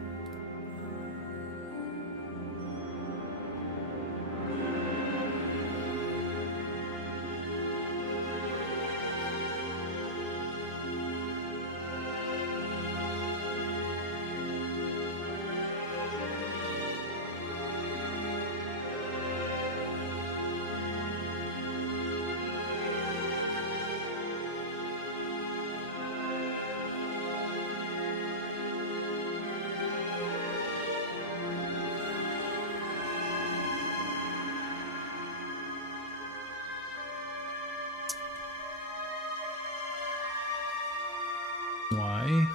Why?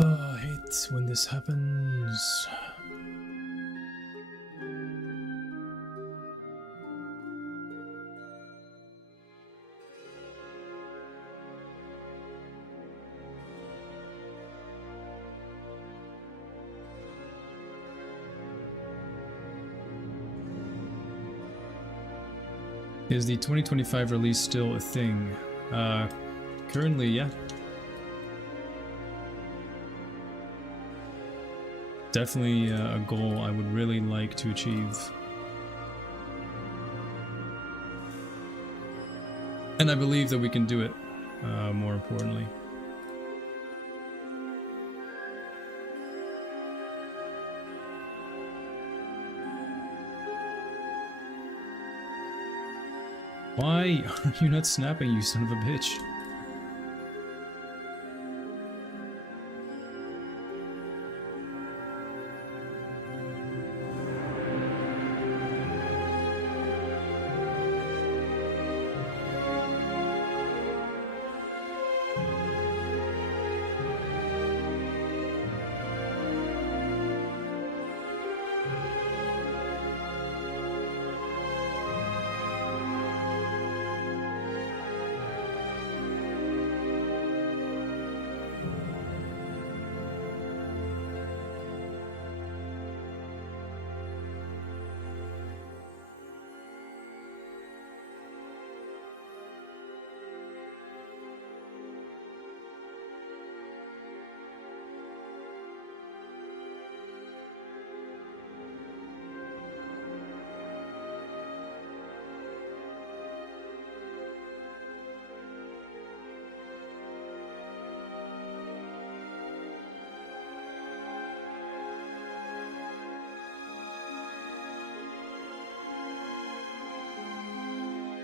Oh, I hate when this happens. Is the 2025 release still a thing? Currently, yeah. Definitely a goal I would really like to achieve. And I believe that we can do it, more importantly. Why are you not snapping, you son of a bitch?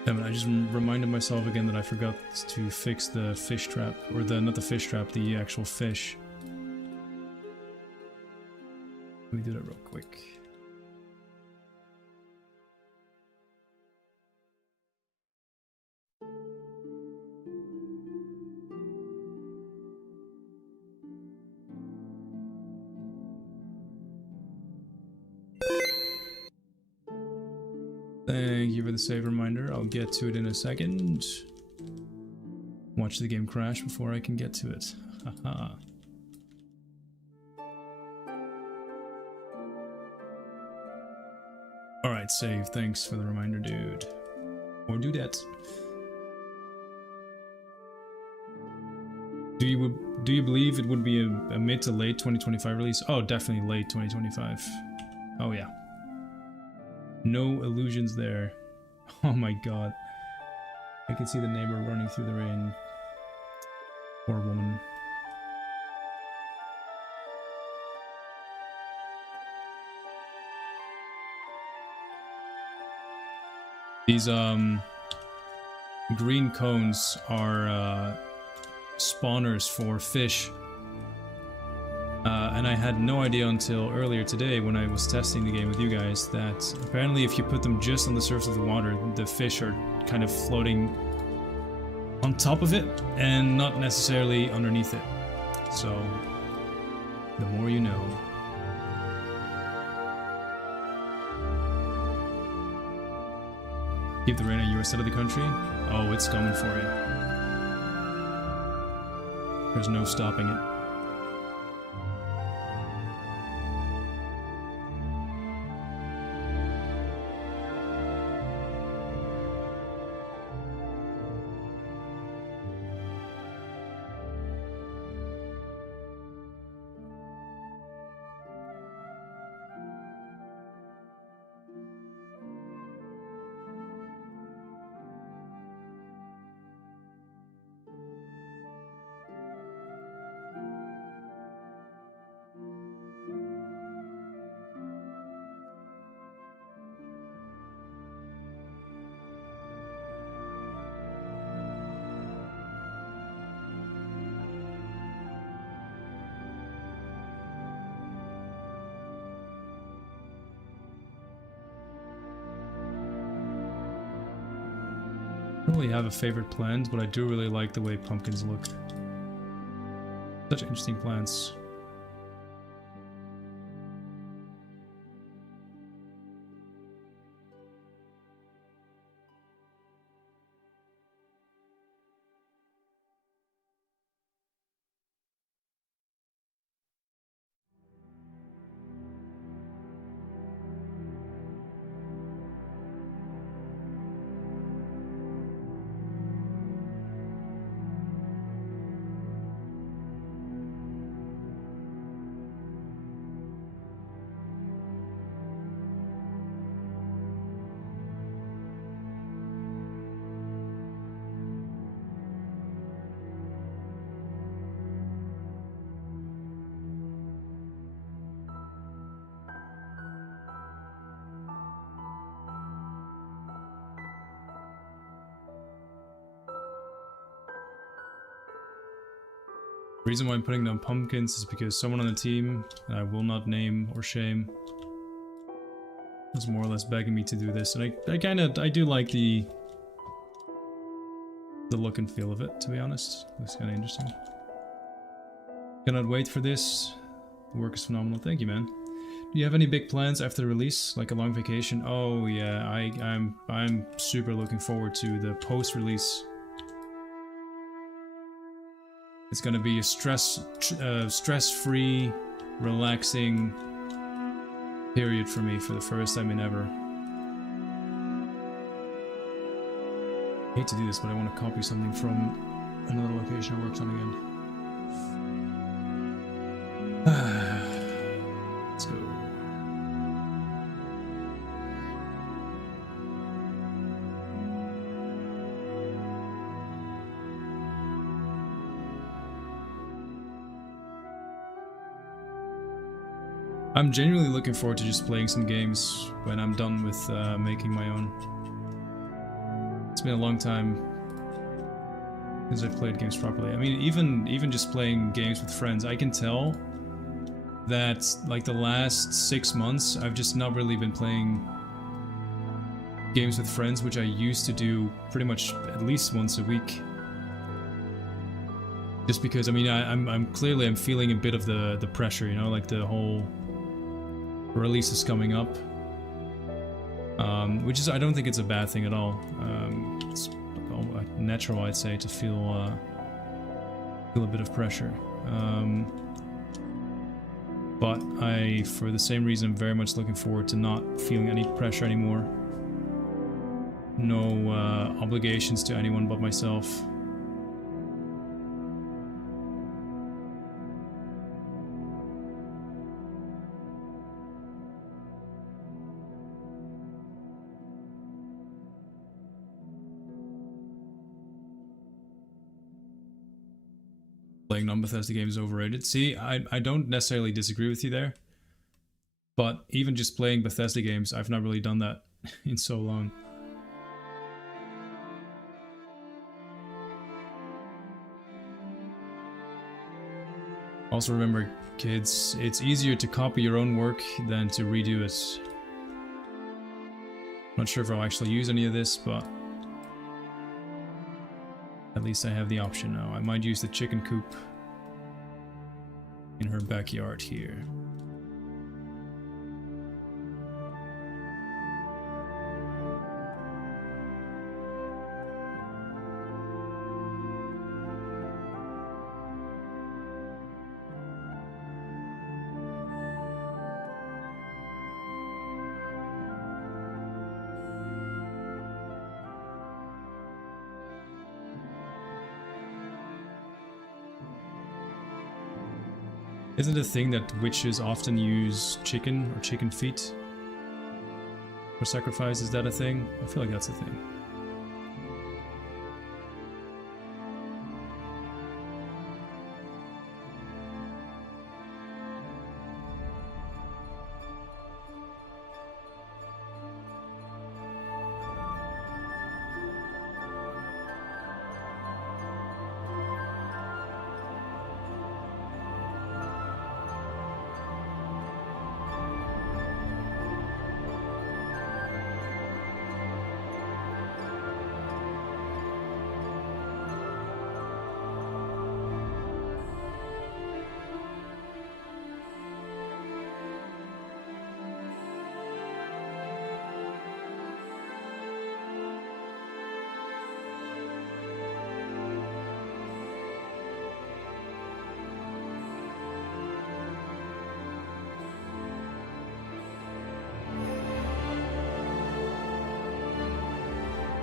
Damn it, I just reminded myself again that I forgot to fix the fish trap, or not the fish trap, the actual fish. Let me do that real quick. Thank you for the save reminder. I'll get to it in a second. Watch the game crash before I can get to it. Haha. Alright, save. Thanks for the reminder, dude. Or dudette. Do you believe it would be a mid to late 2025 release? Oh, definitely late 2025. Oh yeah. No illusions there. Oh my god. I can see the neighbor running through the rain. Poor woman. These green cones are spawners for fish. And I had no idea until earlier today when I was testing the game with you guys that apparently if you put them just on the surface of the water, the fish are kind of floating on top of it and not necessarily underneath it. So, the more you know. Keep the rain on your side of the country? Oh, it's coming for you. There's no stopping it. I don't really have a favorite plant, but I do really like the way pumpkins look. Such interesting plants. The reason why I'm putting down pumpkins is because someone on the team that I will not name or shame was more or less begging me to do this, and I do like the look and feel of it, to be honest. Looks kind of interesting. Cannot wait for this. The work is phenomenal. Thank you, man. Do you have any big plans after the release, like a long vacation? Oh yeah, I'm super looking forward to the post-release. It's gonna be a stress-free, relaxing period for me for the first time in ever. I hate to do this, but I want to copy something from another location I worked on again. Let's go. I'm genuinely looking forward to just playing some games when I'm done with making my own. It's been a long time since I've played games properly. I mean, even just playing games with friends, I can tell that like the last 6 months I've just not really been playing games with friends, which I used to do pretty much at least once a week. Just because, I mean, I'm clearly feeling a bit of the pressure, you know, like the whole release is coming up. Which is, I don't think it's a bad thing at all. It's natural, I'd say, to feel a bit of pressure. But for the same reason, I'm very much looking forward to not feeling any pressure anymore. No obligations to anyone but myself. Playing non-Bethesda games is overrated. See, I don't necessarily disagree with you there. But even just playing Bethesda games, I've not really done that in so long. Also remember, kids, it's easier to copy your own work than to redo it. Not sure if I'll actually use any of this, but at least I have the option now. I might use the chicken coop in her backyard here. Isn't it a thing that witches often use chicken or chicken feet for sacrifice? Is that a thing? I feel like that's a thing.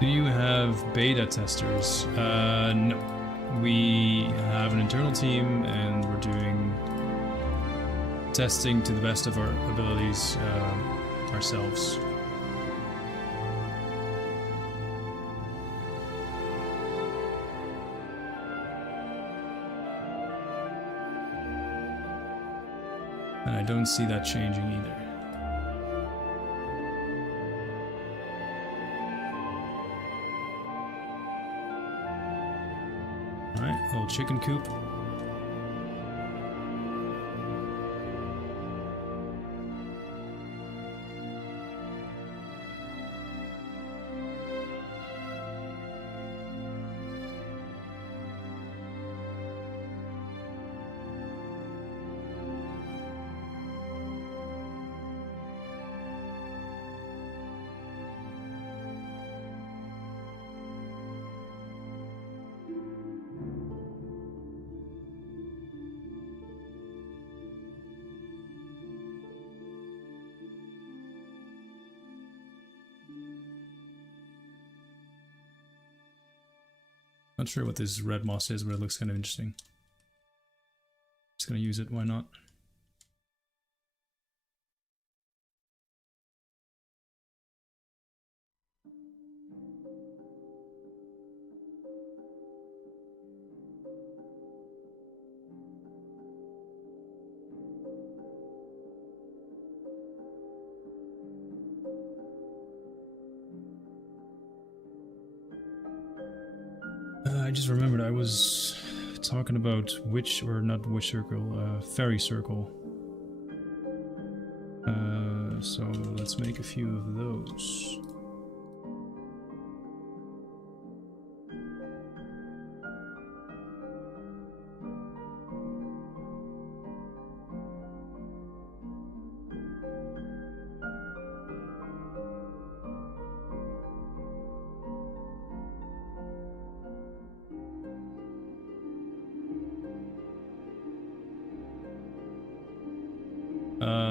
Do you have beta testers? No. We have an internal team and we're doing testing to the best of our abilities ourselves. And I don't see that changing either. Alright, little chicken coop. Not sure what this red moss is, but it looks kind of interesting. Just gonna use it, why not? I just remembered I was talking about witch, or not witch circle, fairy circle. So let's make a few of those.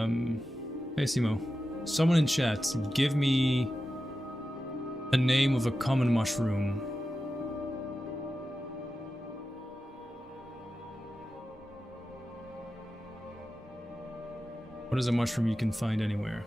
Hey Simo, someone in chat, give me a name of a common mushroom. What is a mushroom you can find anywhere?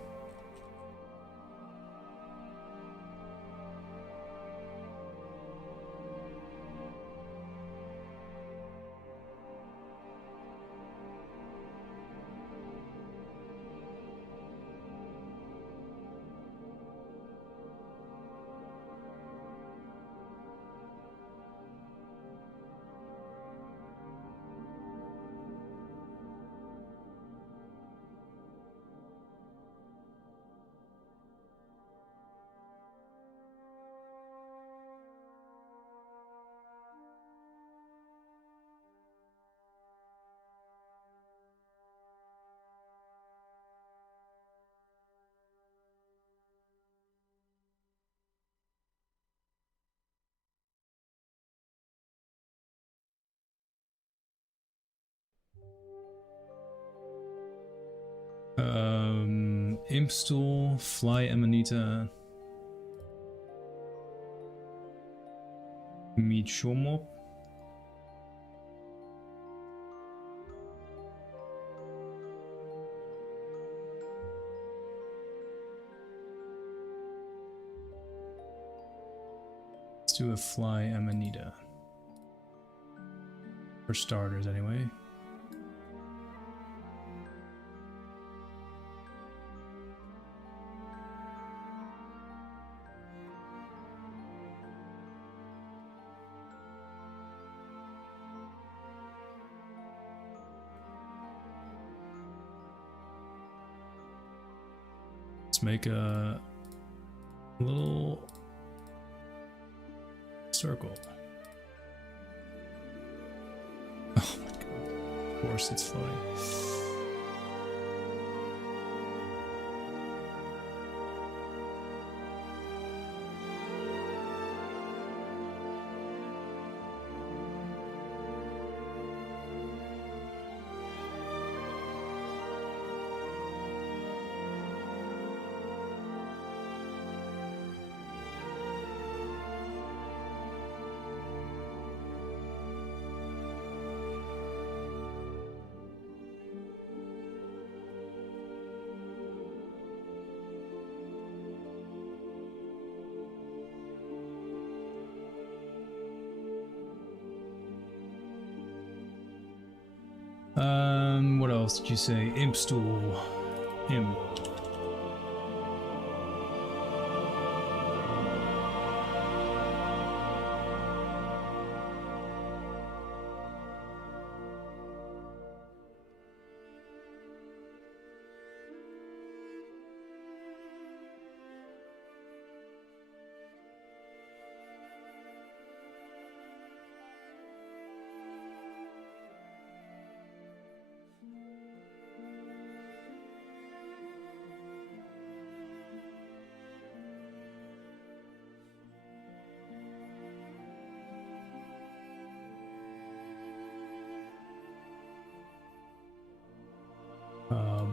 Impstool, Fly Amanita, Michomop. Let's do a Fly Amanita. For starters, anyway. Let's make a little circle. Oh my god. Of course it's floating. What else did you say? Impstool. Imp.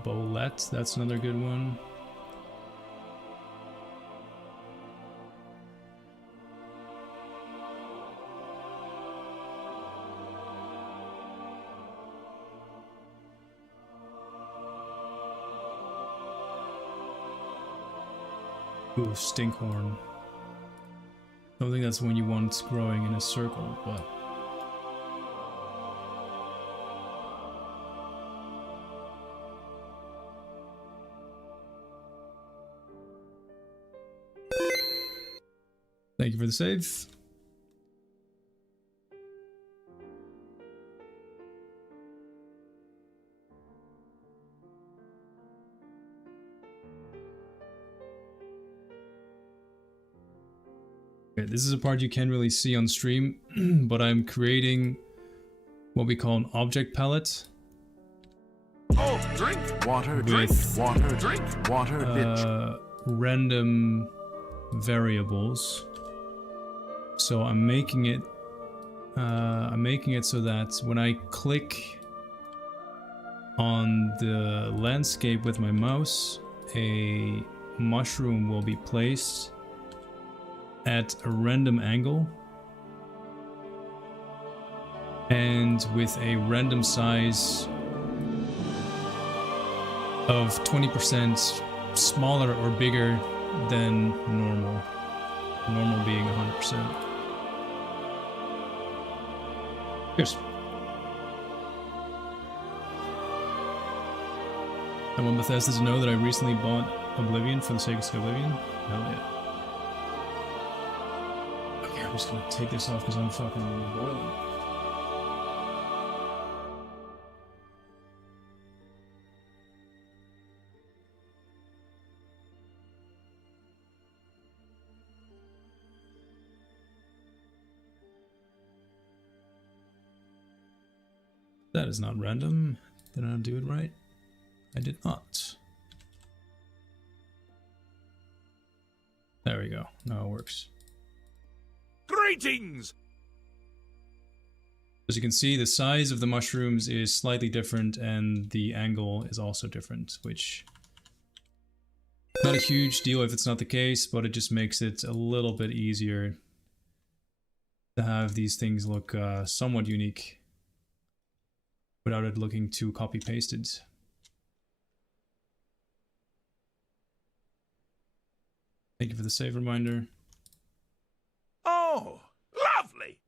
Bolette, that's another good one. Ooh, Stinkhorn. I don't think that's one you want growing in a circle, but... Thank you for the save. Okay, this is a part you can't really see on stream, but I'm creating what we call an object palette. Oh, drink water, drink water, drink water, bitch. Random variables. So I'm making it so that when I click On the landscape with my mouse, a mushroom will be placed at a random angle and with a random size of 20% smaller or bigger than normal. Normal being 100%. Cheers. I want Bethesda to know that I recently bought Oblivion for the sake of Skyblivion. Hell yeah. Okay, I'm just gonna take this off because I'm fucking boiling. That is not random. Did I not do it right? I did not. There we go. Now it works. Greetings! As you can see, the size of the mushrooms is slightly different and the angle is also different, which not a huge deal if it's not the case, but it just makes it a little bit easier to have these things look somewhat unique without it looking too copy-pasted. Thank you for the save reminder. Oh, lovely!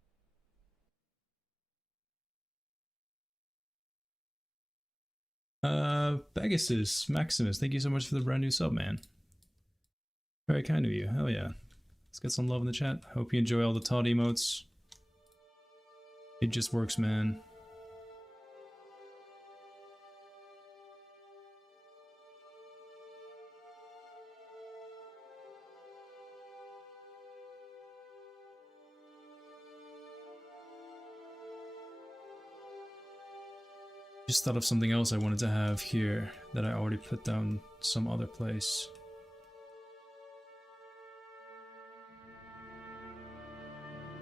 Pegasus, Maximus, thank you so much for the brand new sub, man. Very kind of you, hell yeah. Let's get some love in the chat. Hope you enjoy all the Todd emotes. It just works, man. Just thought of something else I wanted to have here that I already put down some other place.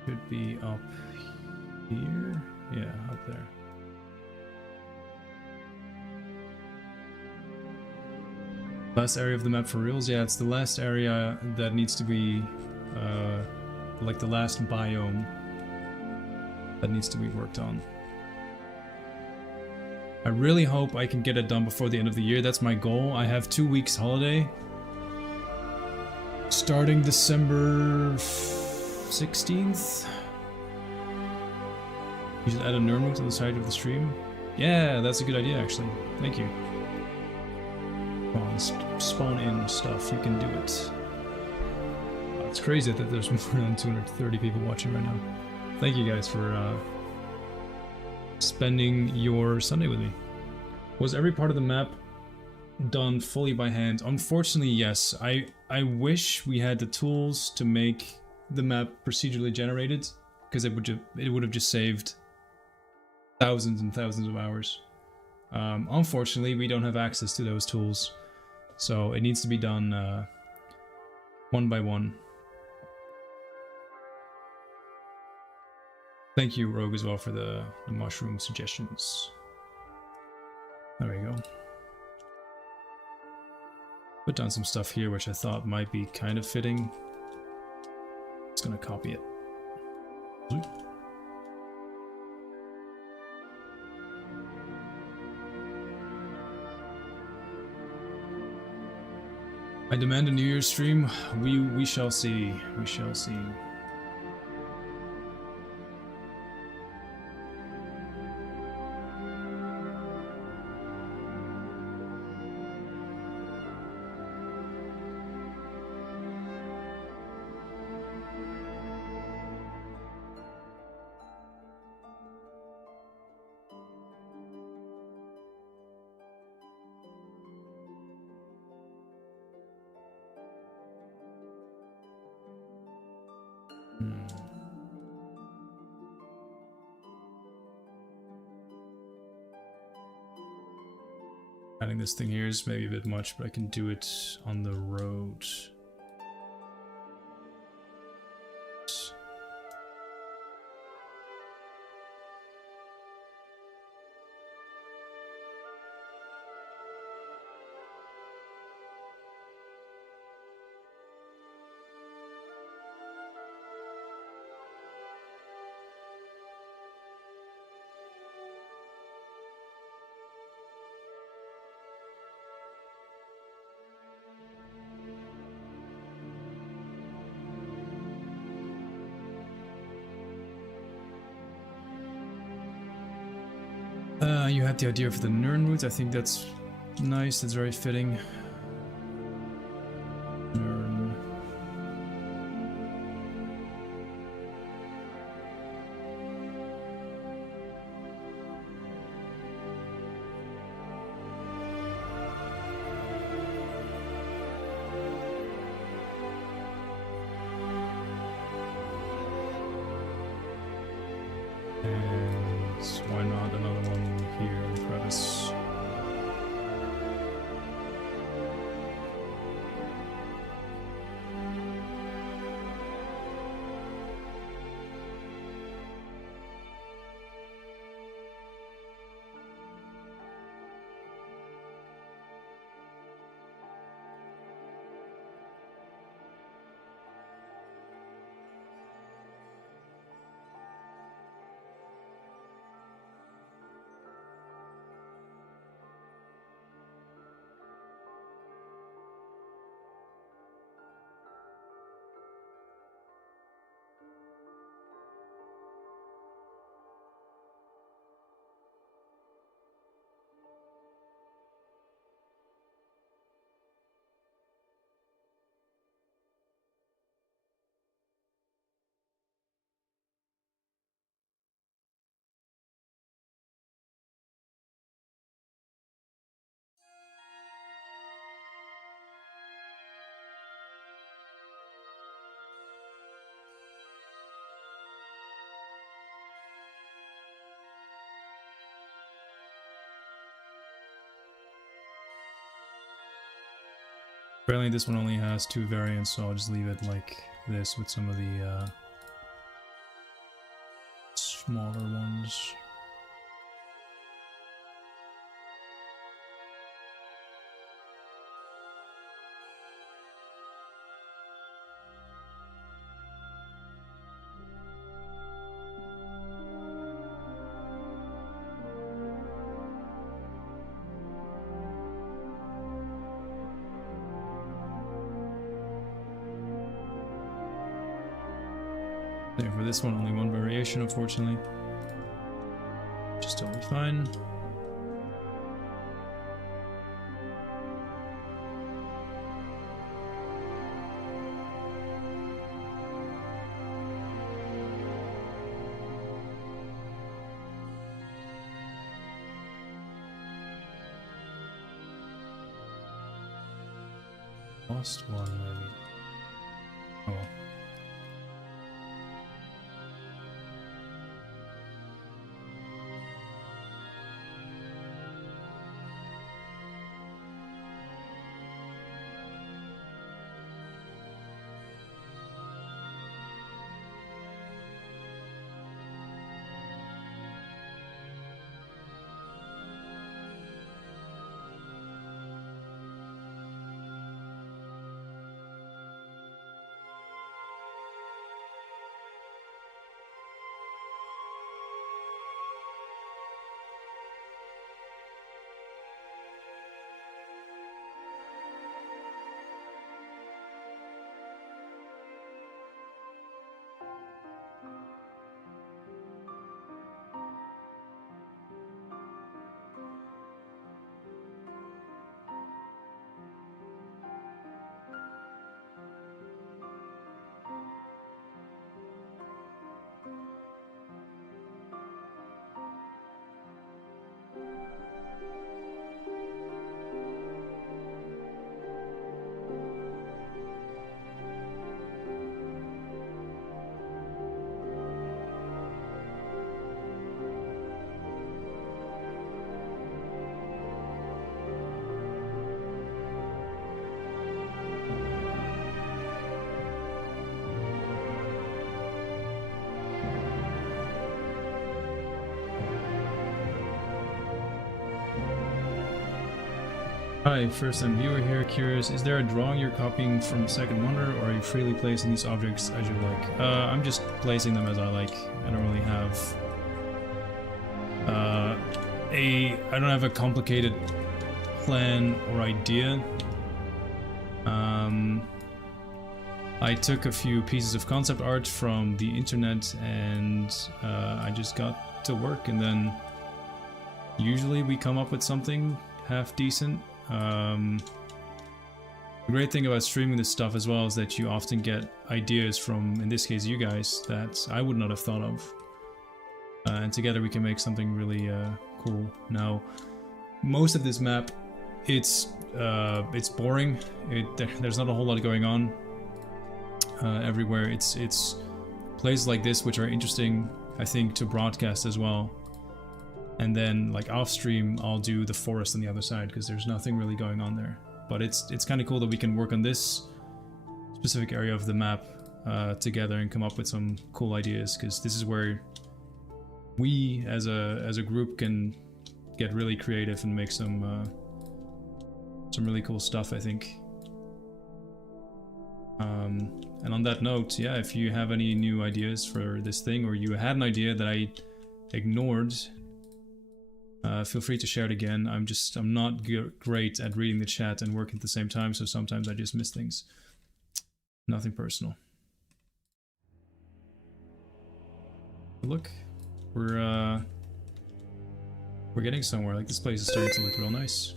Could be up here? Yeah, up there. Last area of the map for reals? Yeah, it's the last area that needs to be, like the last biome that needs to be worked on. I really hope I can get it done before the end of the year. That's my goal. I have 2 weeks holiday. Starting December 16th. You should add a nerd to the side of the stream. Yeah, that's a good idea actually. Thank you. Come on, spawn in stuff. You can do it. Oh, it's crazy that there's more than 230 people watching right now. Thank you guys for spending your Sunday with me. Was every part of the map done fully by hand? Unfortunately, yes. I wish we had the tools to make the map procedurally generated, because it would have just saved thousands and thousands of hours. Unfortunately, we don't have access to those tools, so it needs to be done one by one. Thank you, Rogue, as well, for the mushroom suggestions. There we go. Put down some stuff here, which I thought might be kind of fitting. Just gonna copy it. Zoop. I demand a New Year's stream. We shall see. We shall see. Adding this thing here is maybe a bit much, but I can do it on the road. You had the idea for the Nern route. I think that's nice. That's very fitting. Nern. Why not another one here in the crevice? Apparently this one only has 2 variants, so I'll just leave it like this with some of the smaller ones. There, for this one, only 1 variation, unfortunately. Which is totally fine. Lost one, maybe. Oh well. Hi, first time viewer here, curious, is there a drawing you're copying from Second Wonder, or are you freely placing these objects as you like? I'm just placing them as I like. I don't really have I don't have a complicated plan or idea. I took a few pieces of concept art from the internet and I just got to work, and then usually we come up with something half decent. The great thing about streaming this stuff as well is that you often get ideas from, in this case, you guys, that I would not have thought of. And together we can make something really cool. Now, most of this map, it's boring. There's not a whole lot going on everywhere. It's places like this which are interesting, I think, to broadcast as well. And then, like off stream, I'll do the forest on the other side because there's nothing really going on there. But it's kind of cool that we can work on this specific area of the map together and come up with some cool ideas, because this is where we as a group can get really creative and make some really cool stuff, I think. And on that note, yeah, if you have any new ideas for this thing, or you had an idea that I ignored, feel free to share it again. I'm not great at reading the chat and working at the same time, so sometimes I just miss things. Nothing personal. Look, we're getting somewhere. Like, this place is starting to look real nice.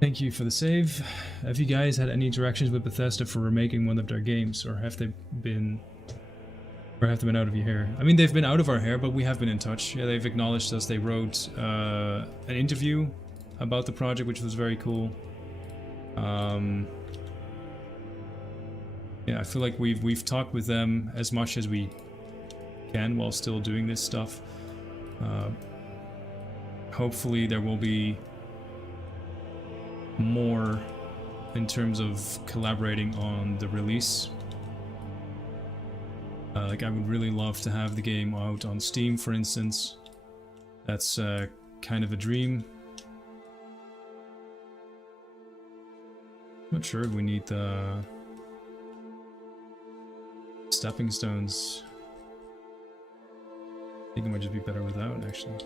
Thank you for the save. Have you guys had any interactions with Bethesda for remaking one of their games, or have they been out of your hair? I mean, they've been out of our hair, but we have been in touch. Yeah, they've acknowledged us. They wrote an interview about the project, which was very cool. Yeah, I feel like we've talked with them as much as we can while still doing this stuff. Hopefully there will be more in terms of collaborating on the release. Like, I would really love to have the game out on Steam, for instance. That's kind of a dream. Not sure if we need the stepping stones. I think it might just be better without, actually.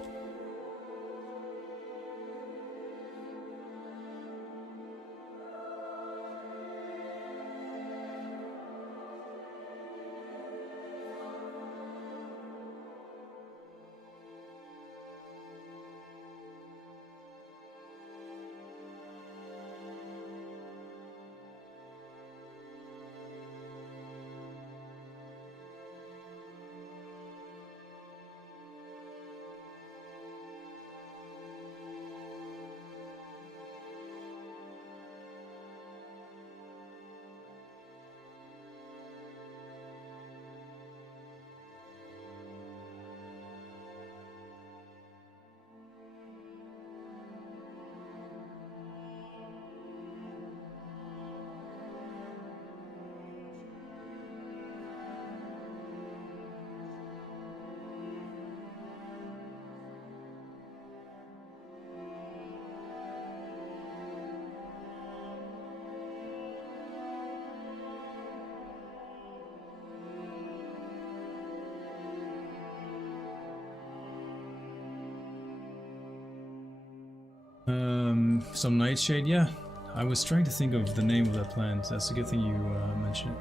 Some nightshade, yeah. I was trying to think of the name of that plant. That's a good thing you mentioned it.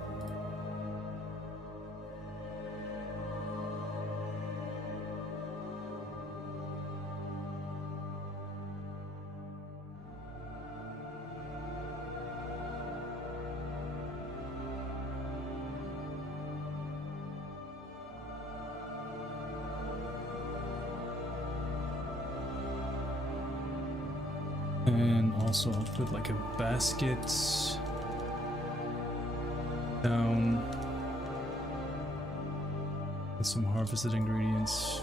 And also I'll put like a basket down with some harvested ingredients.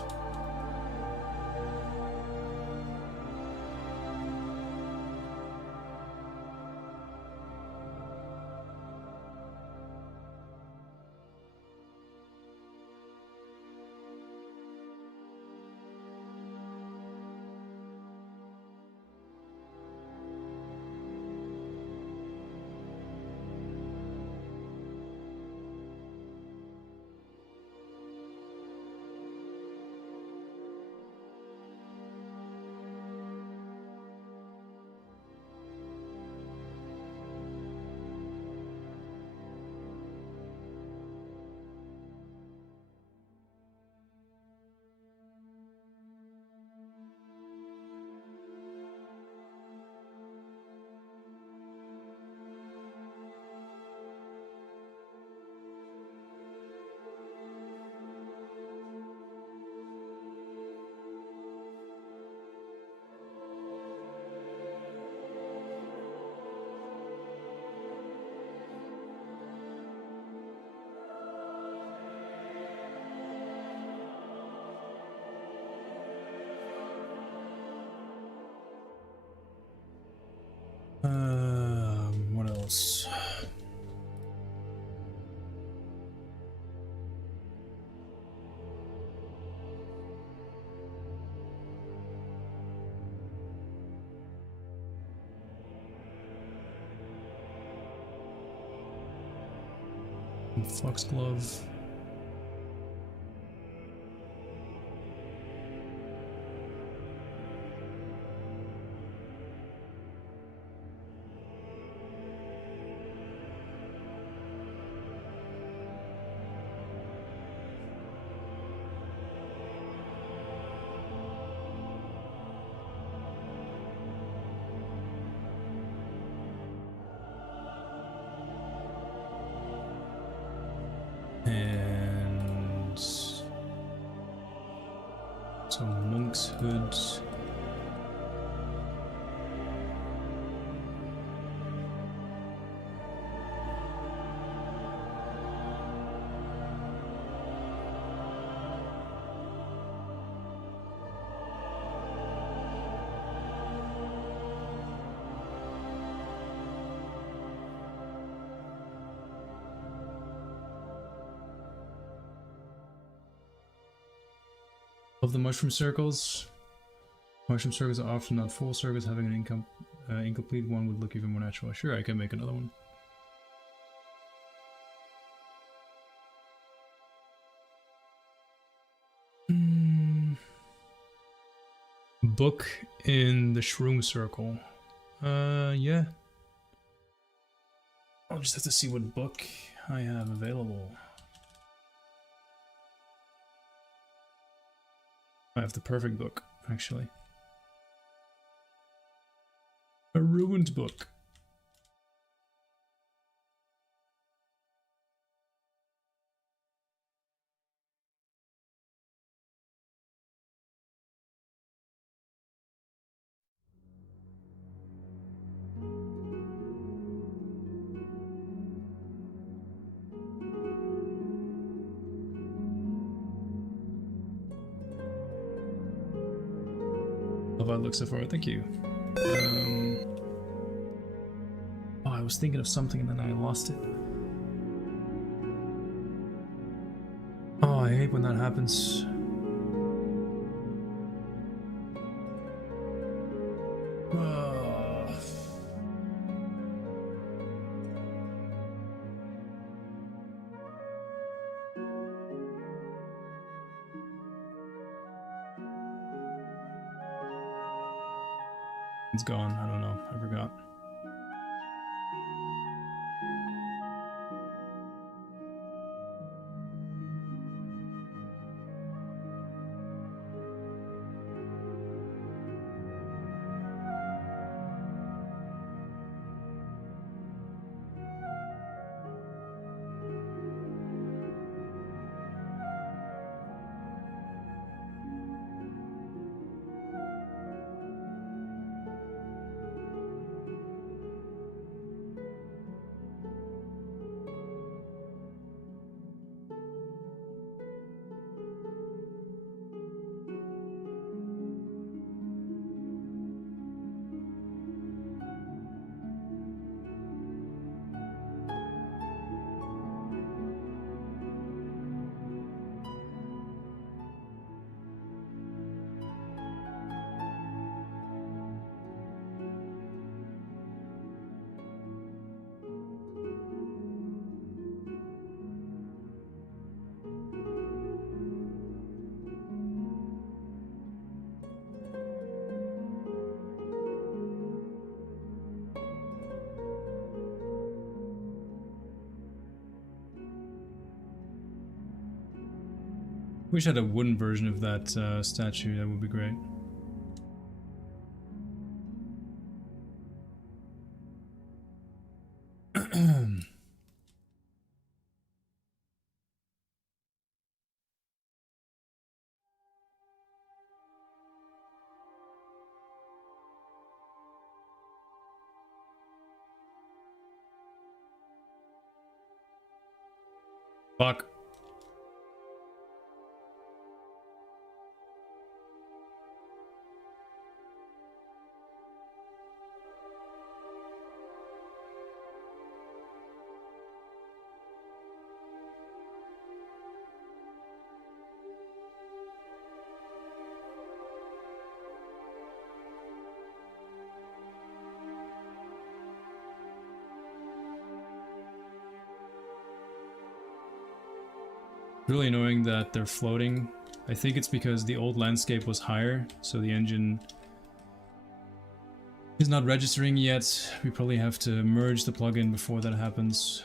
Foxglove. And some monk's hoods. Of the mushroom circles. Mushroom circles are often not full circles. Having an incomplete one would look even more natural. Sure, I can make another one. Book in the shroom circle. Yeah. I'll just have to see what book I have available. I have the perfect book, actually. A ruined book. Love how it looks so far, thank you. Oh, I was thinking of something and then I lost it. Oh, I hate when that happens. It's gone, I don't know, I forgot. Wish I had a wooden version of that statue, that would be great. Fuck. Really annoying that they're floating. I think it's because the old landscape was higher, so the engine is not registering yet. We probably have to merge the plugin before that happens.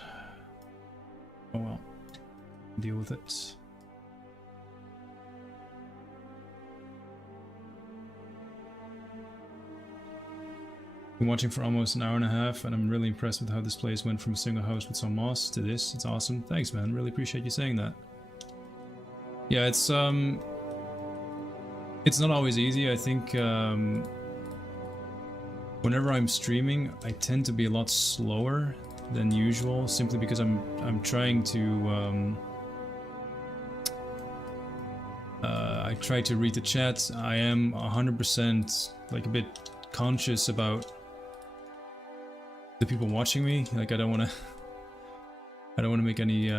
Oh well, deal with it. Been watching for almost an hour and a half, and I'm really impressed with how this place went from a single house with some moss to this. It's awesome. Thanks, man. Really appreciate you saying that. Yeah, it's not always easy. I think whenever I'm streaming, I tend to be a lot slower than usual, simply because I'm trying to I try to read the chat. I am 100% like a bit conscious about the people watching me. Like I don't want to make any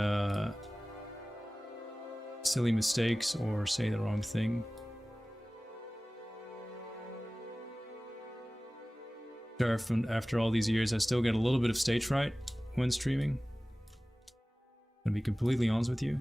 silly mistakes or say the wrong thing. After all these years, I still get a little bit of stage fright when streaming. To be completely honest with you.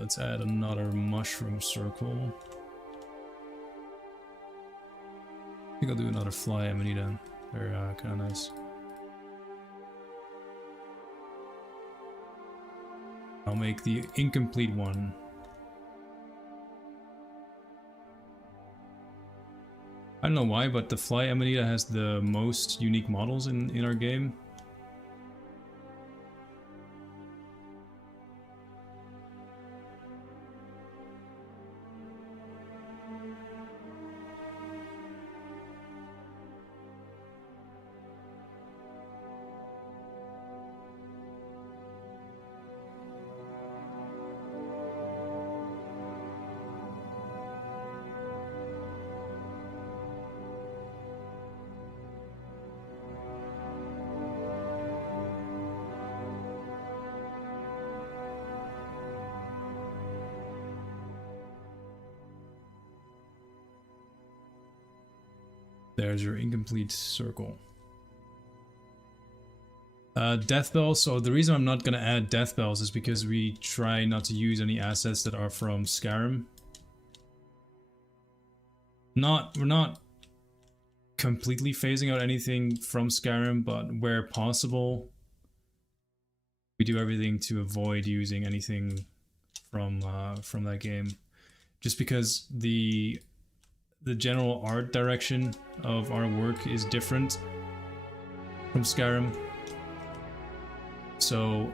Let's add another mushroom circle. I think I'll do another fly amanita. They're kind of nice. I'll make the incomplete one. I don't know why, but the fly amanita has the most unique models in our game. There's your incomplete circle. Death bells. So the reason I'm not gonna add death bells is because we try not to use any assets that are from Skyrim. We're not completely phasing out anything from Skyrim, but where possible, we do everything to avoid using anything from that game. Just because the general art direction of our work is different from Skyrim. So,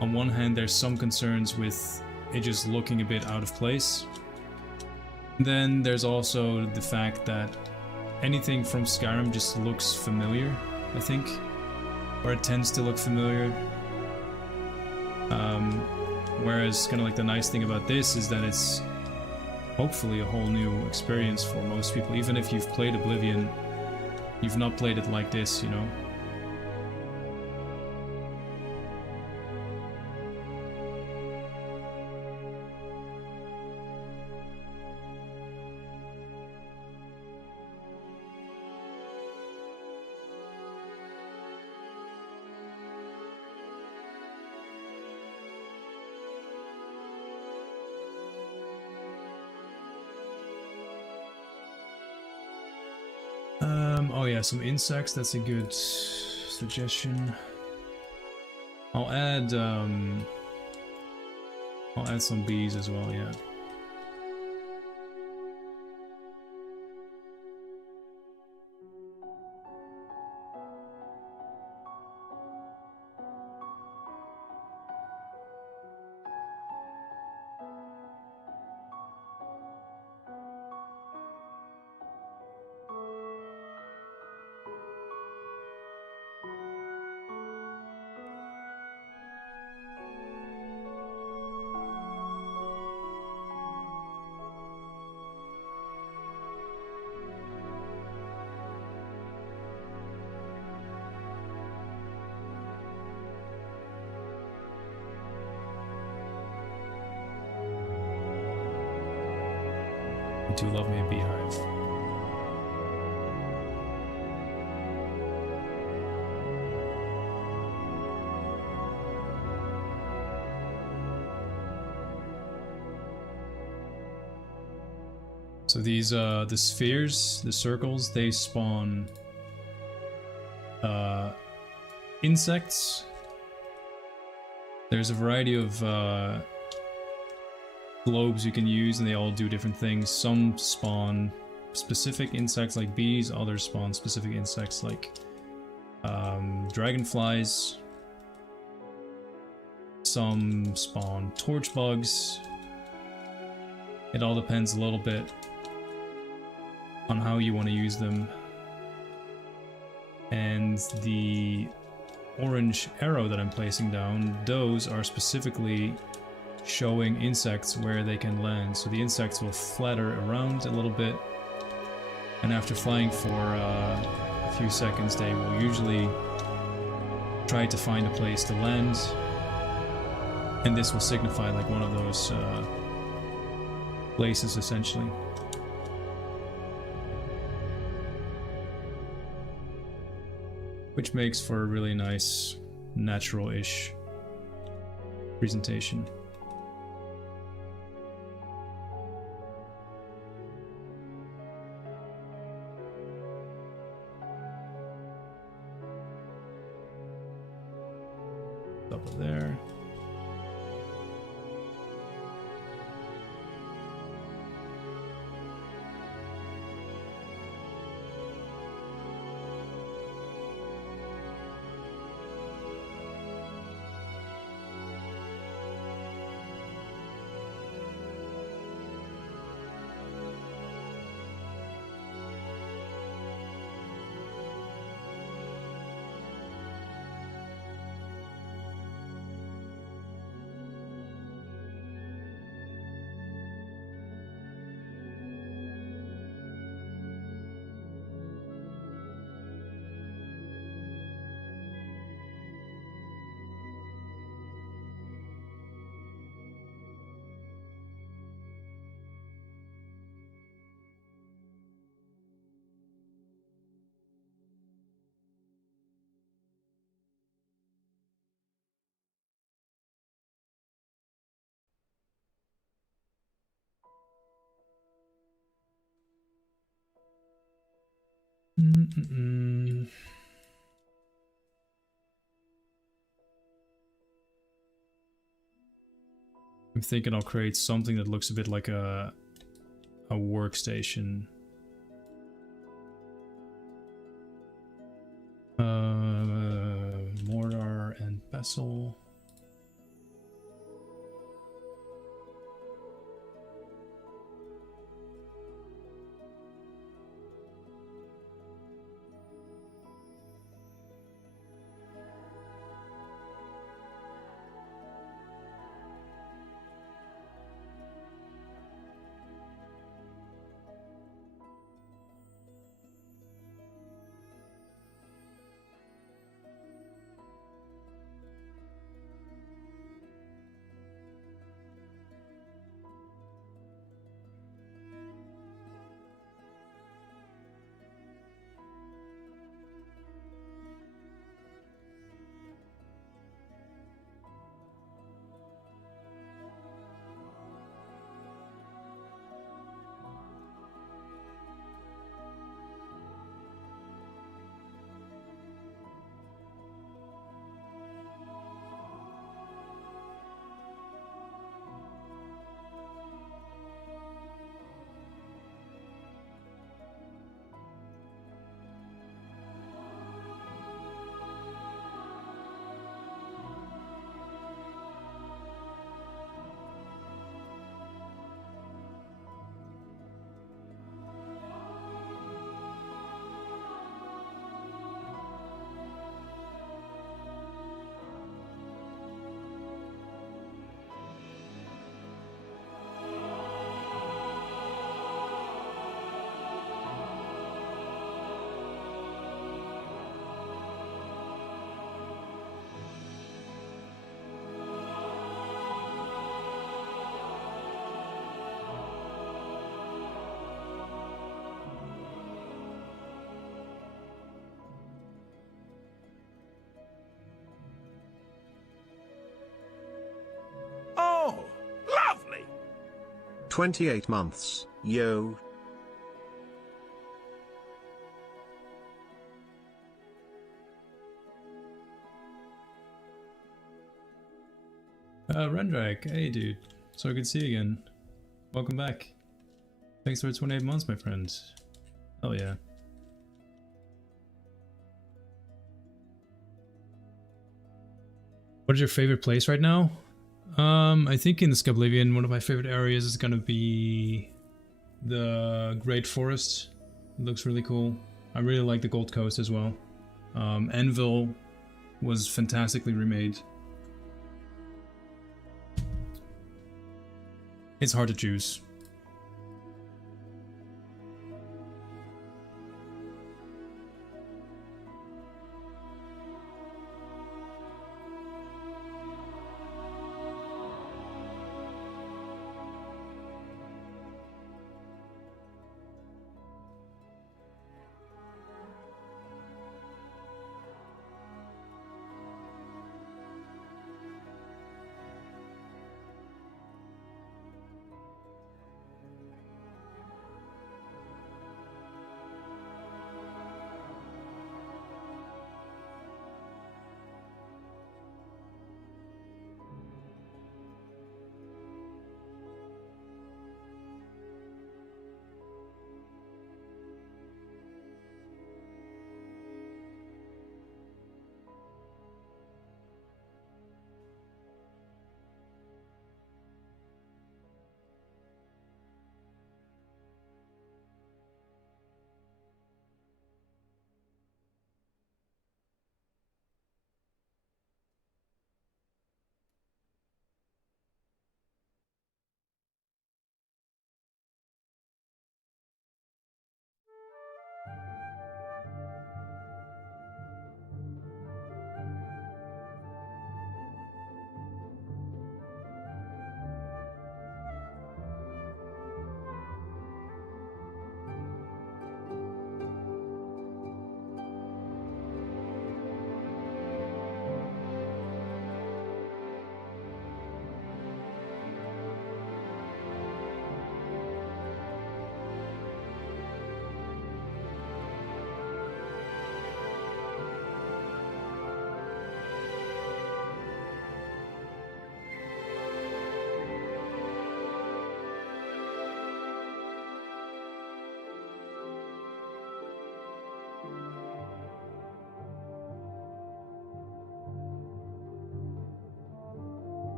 on one hand, there's some concerns with it just looking a bit out of place. Then there's also the fact that anything from Skyrim just looks familiar, I think. Or it tends to look familiar. Whereas, kind of like the nice thing about this is that it's hopefully a whole new experience for most people. Even if you've played Oblivion, you've not played it like this, you know? Oh yeah, some insects, that's a good suggestion. I'll add some bees as well, yeah. do love me a beehive. So these, the spheres, the circles, they spawn insects. There's a variety of globes you can use, and they all do different things. Some spawn specific insects like bees, others spawn specific insects like dragonflies. Some spawn torch bugs. It all depends a little bit on how you want to use them. And the orange arrow that I'm placing down, those are specifically showing insects where they can land. So the insects will flutter around a little bit, and after flying for a few seconds, they will usually try to find a place to land, and this will signify like one of those places essentially. Which makes for a really nice, natural-ish presentation. Up there. I'm thinking I'll create something that looks a bit like a workstation. Mortar and pestle. 28 months, yo. Rendrack, hey dude. So good to see you again. Welcome back. Thanks for 28 months, my friend. Oh yeah. What is your favorite place right now? I think in the Skyblivion, one of my favorite areas is gonna be the Great Forest. It looks really cool. I really like the Gold Coast as well. Anvil was fantastically remade. It's hard to choose.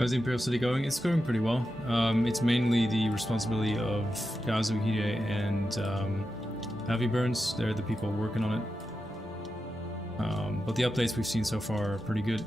How's the Imperial City going? It's going pretty well. It's mainly the responsibility of Kazuhide and Heavy Burns. They're the people working on it. But the updates we've seen so far are pretty good.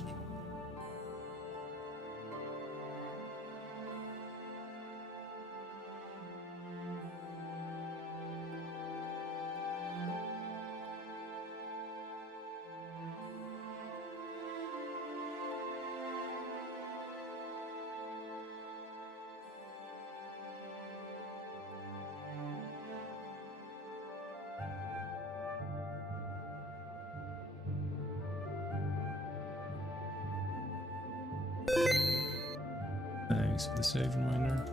Thanks for the save reminder.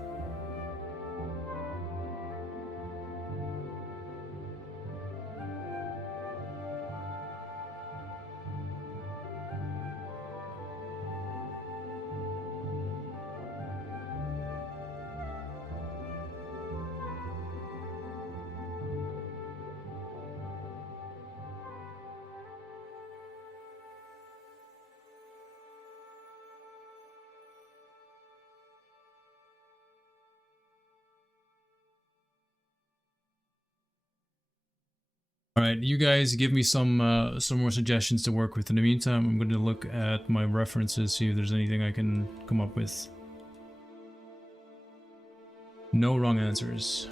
Alright, you guys give me some more suggestions to work with. In the meantime, I'm going to look at my references, see if there's anything I can come up with. No wrong answers.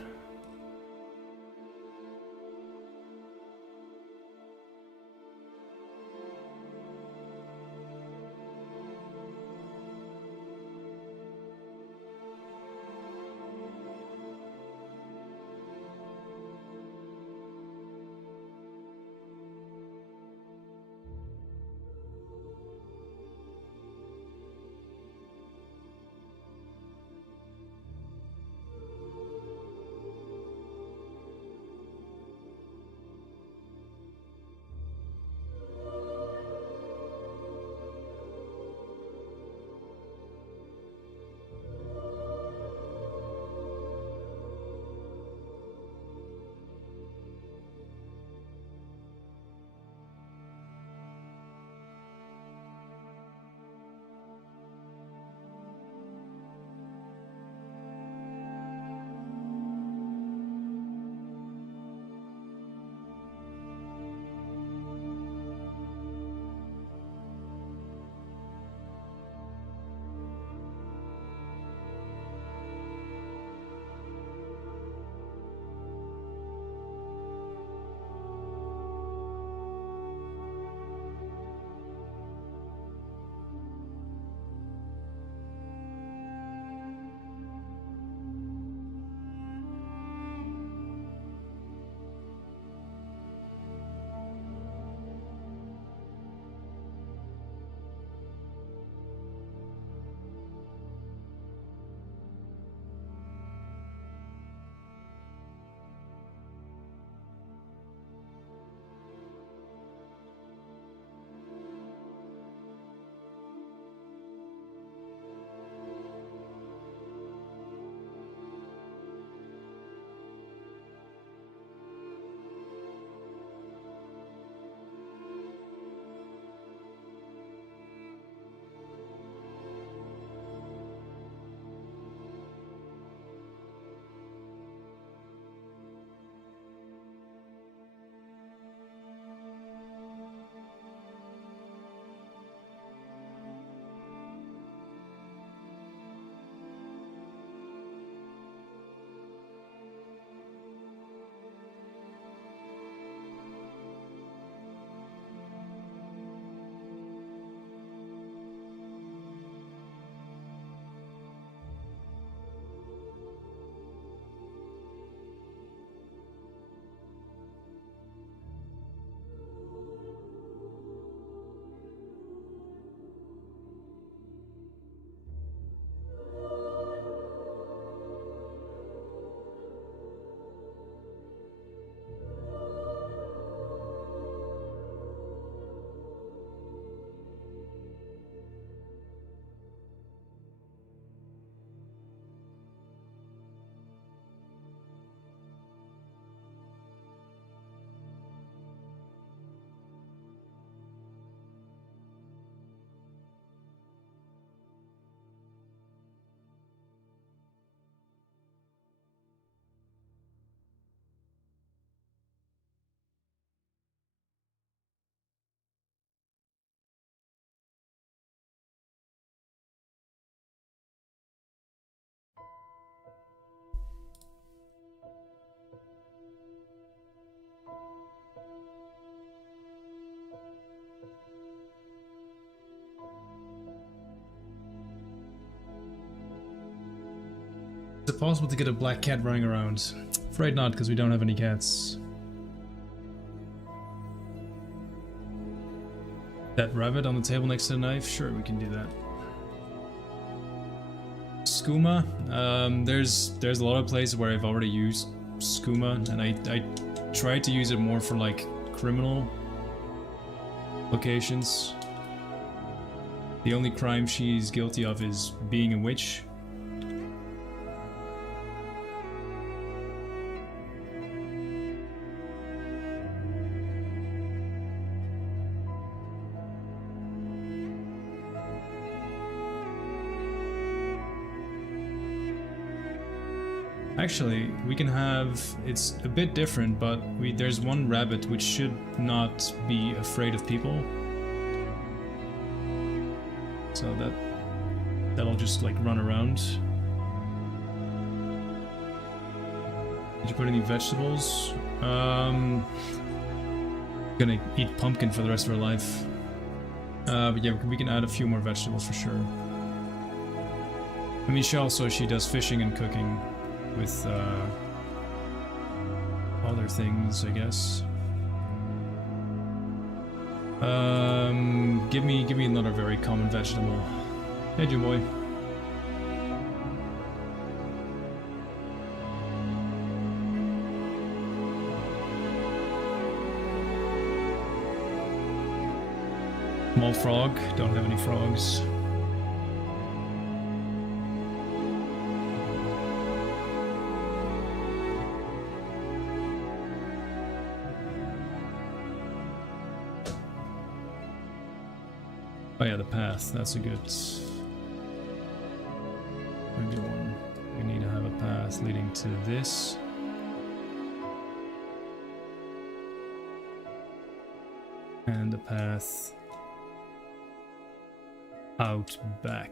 Is it possible to get a black cat running around? Afraid not, because we don't have any cats. That rabbit on the table next to the knife? Sure, we can do that. Skooma? There's a lot of places where I've already used skooma, and I tried to use it more for like criminal locations. The only crime she's guilty of is being a witch. Actually, we can have... It's a bit different, but there's one rabbit which should not be afraid of people. So that'll just like run around. Did you put any vegetables? Gonna eat pumpkin for the rest of our life. But yeah, we can add a few more vegetables for sure. I mean, she does fishing and cooking with other things, I guess. Give me another very common vegetable. Hey, Jim boy. Small frog. Don't have any frogs. Oh yeah, the path. That's a good one. We need to have a path leading to this. And a path out back.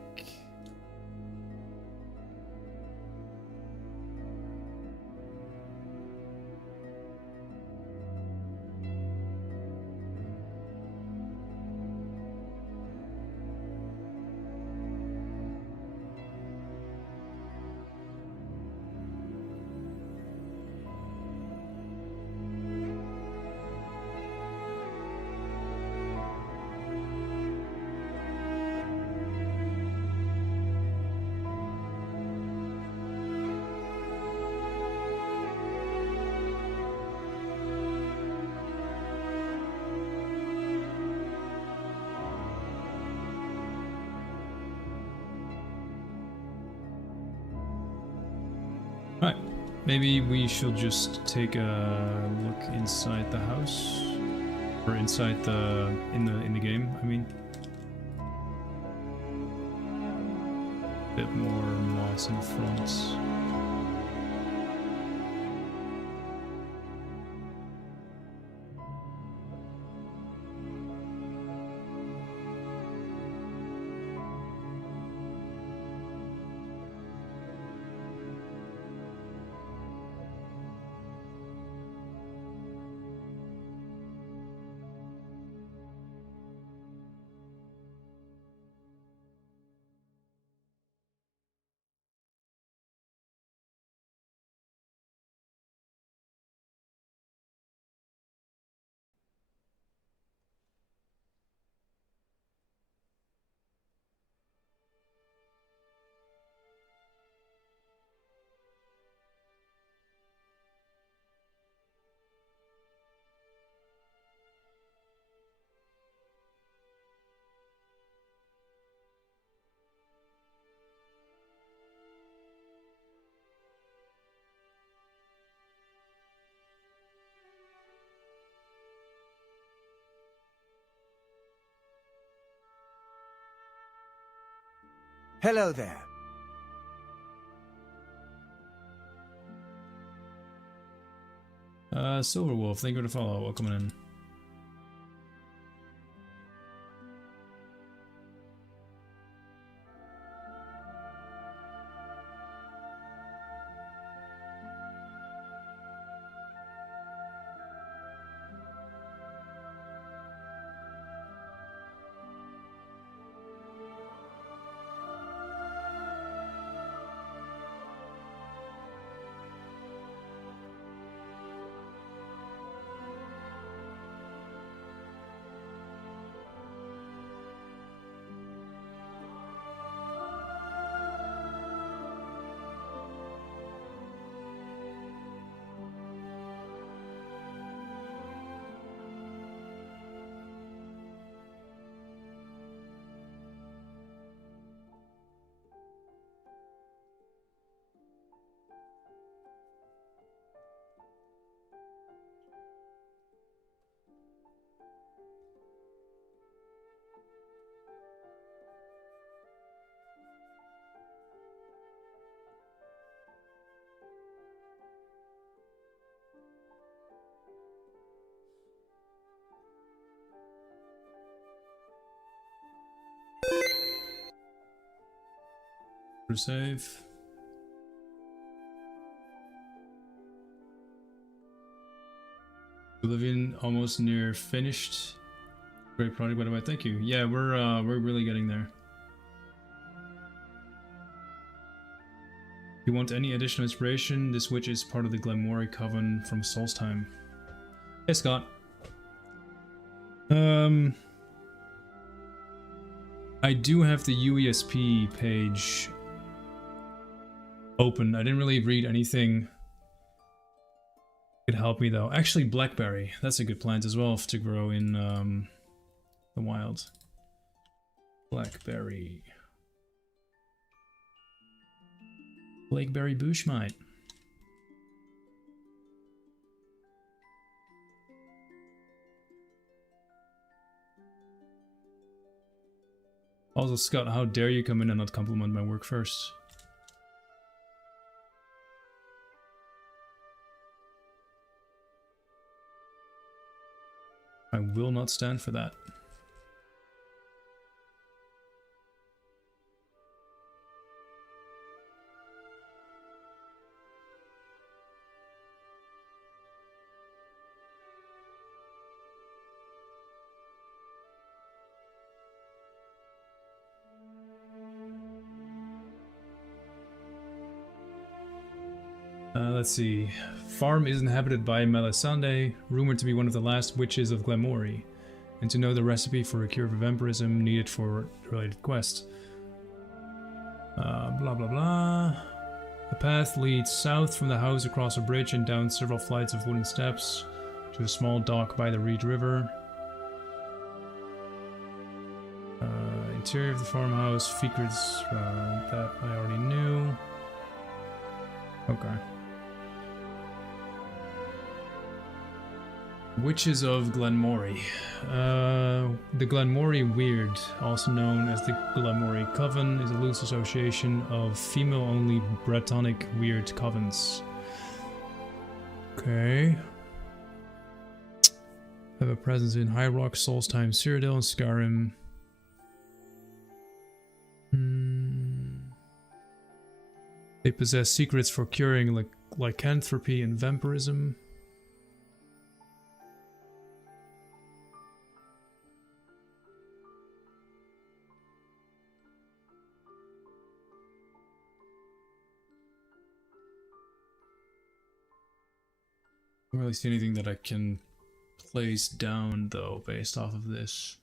Right, maybe we should just take a look inside the house, or inside the in the game. I mean, a bit more moss in the front. Hello there. Silverwolf, thank you for the follow. Welcome in. Save. Oblivion almost near finished. Great project, by the way. Thank you. Yeah, we're really getting there. If you want any additional inspiration, this witch is part of the Glamori Coven from Solstheim. Hey, Scott. I do have the UESP page open. I didn't really read anything that could help me though. Actually, blackberry. That's a good plant as well to grow in the wild. Blackberry. Blackberry bushmite. Also, Scott, how dare you come in and not compliment my work first? I will not stand for that. Let's see. Farm is inhabited by Melisande, rumored to be one of the last witches of Glamori, and to know the recipe for a cure for vampirism needed for the related quest. Blah blah blah. The path leads south from the house across a bridge and down several flights of wooden steps to a small dock by the Reed River. Interior of the farmhouse, secrets that I already knew. Okay. Witches of Glenmory. The Glenmory Weird, also known as the Glenmory Coven, is a loose association of female-only Bretonic weird covens. Okay. Have a presence in High Rock, Solstheim, Cyrodiil, and Skyrim. They possess secrets for curing lycanthropy and vampirism. I don't really see anything that I can place down though based off of this.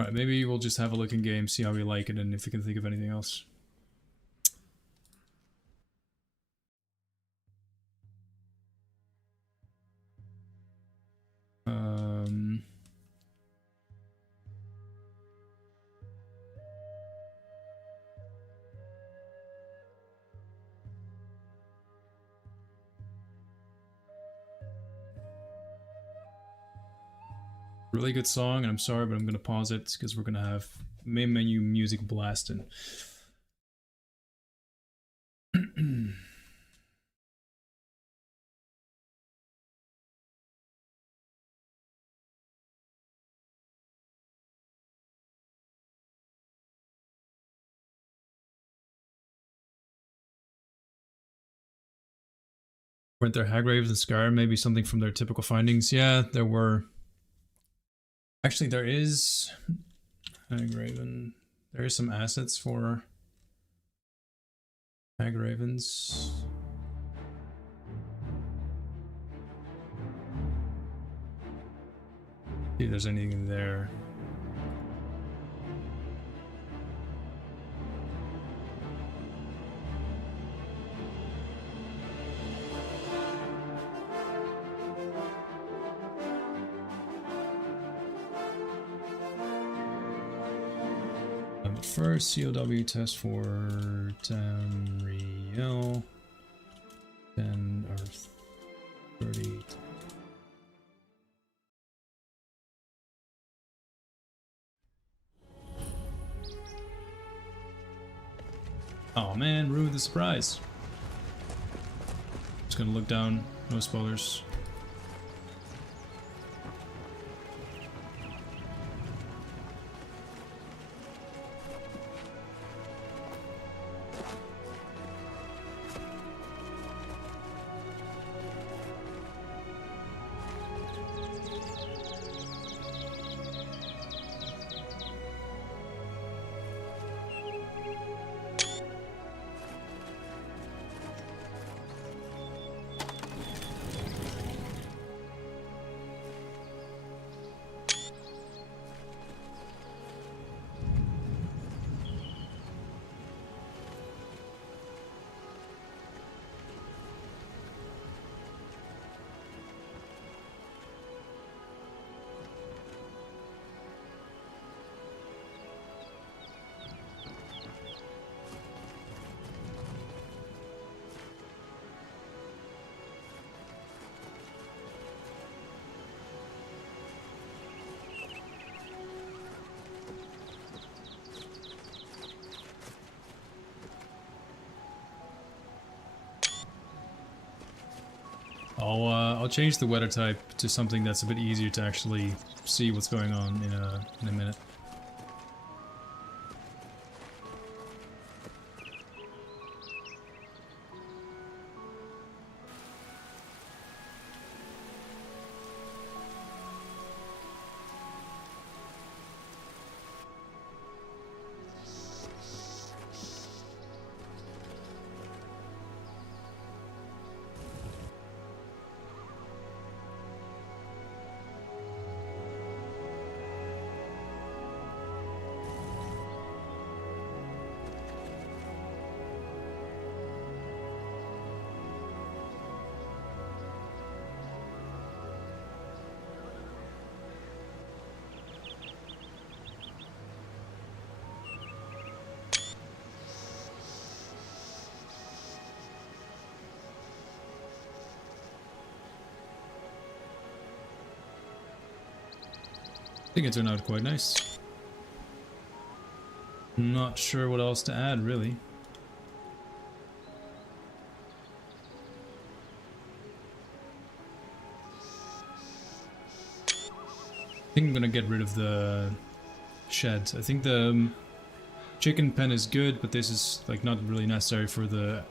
Alright, maybe we'll just have a look in game, see how we like it, and if we can think of anything else. Really good song, and I'm sorry, but I'm gonna pause it because we're gonna have main menu music blasting. Weren't there Hagraves and Skyrim? Maybe something from their typical findings? Yeah, there were. Actually, there is Hagraven. There is some assets for Hagravens. See if there's anything there. First, COW test for Tamriel. 10 or 30. Oh man, ruined the surprise. Just gonna look down, no spoilers. I'll change the weather type to something that's a bit easier to actually see what's going on in a minute. I think it turned out quite nice. Not sure what else to add, really. I think I'm gonna get rid of the shed. I think the chicken pen is good, but this is like not really necessary for the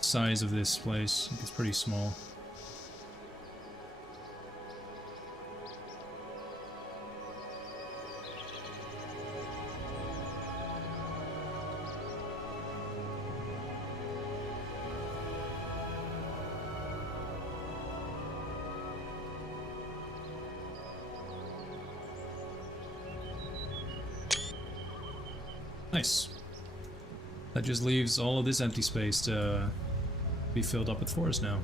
size of this place. It's pretty small. Nice. That just leaves all of this empty space to be filled up with forest now.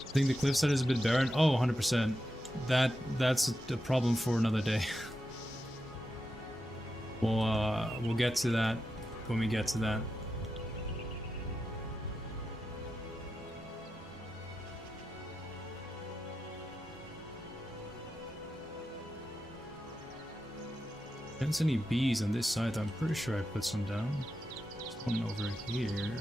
I think the cliffside is a bit barren. Oh, 100%. That's a problem for another day. We'll get to that when we get to that. There's any bees on this side. I'm pretty sure I put some down. There's one over here.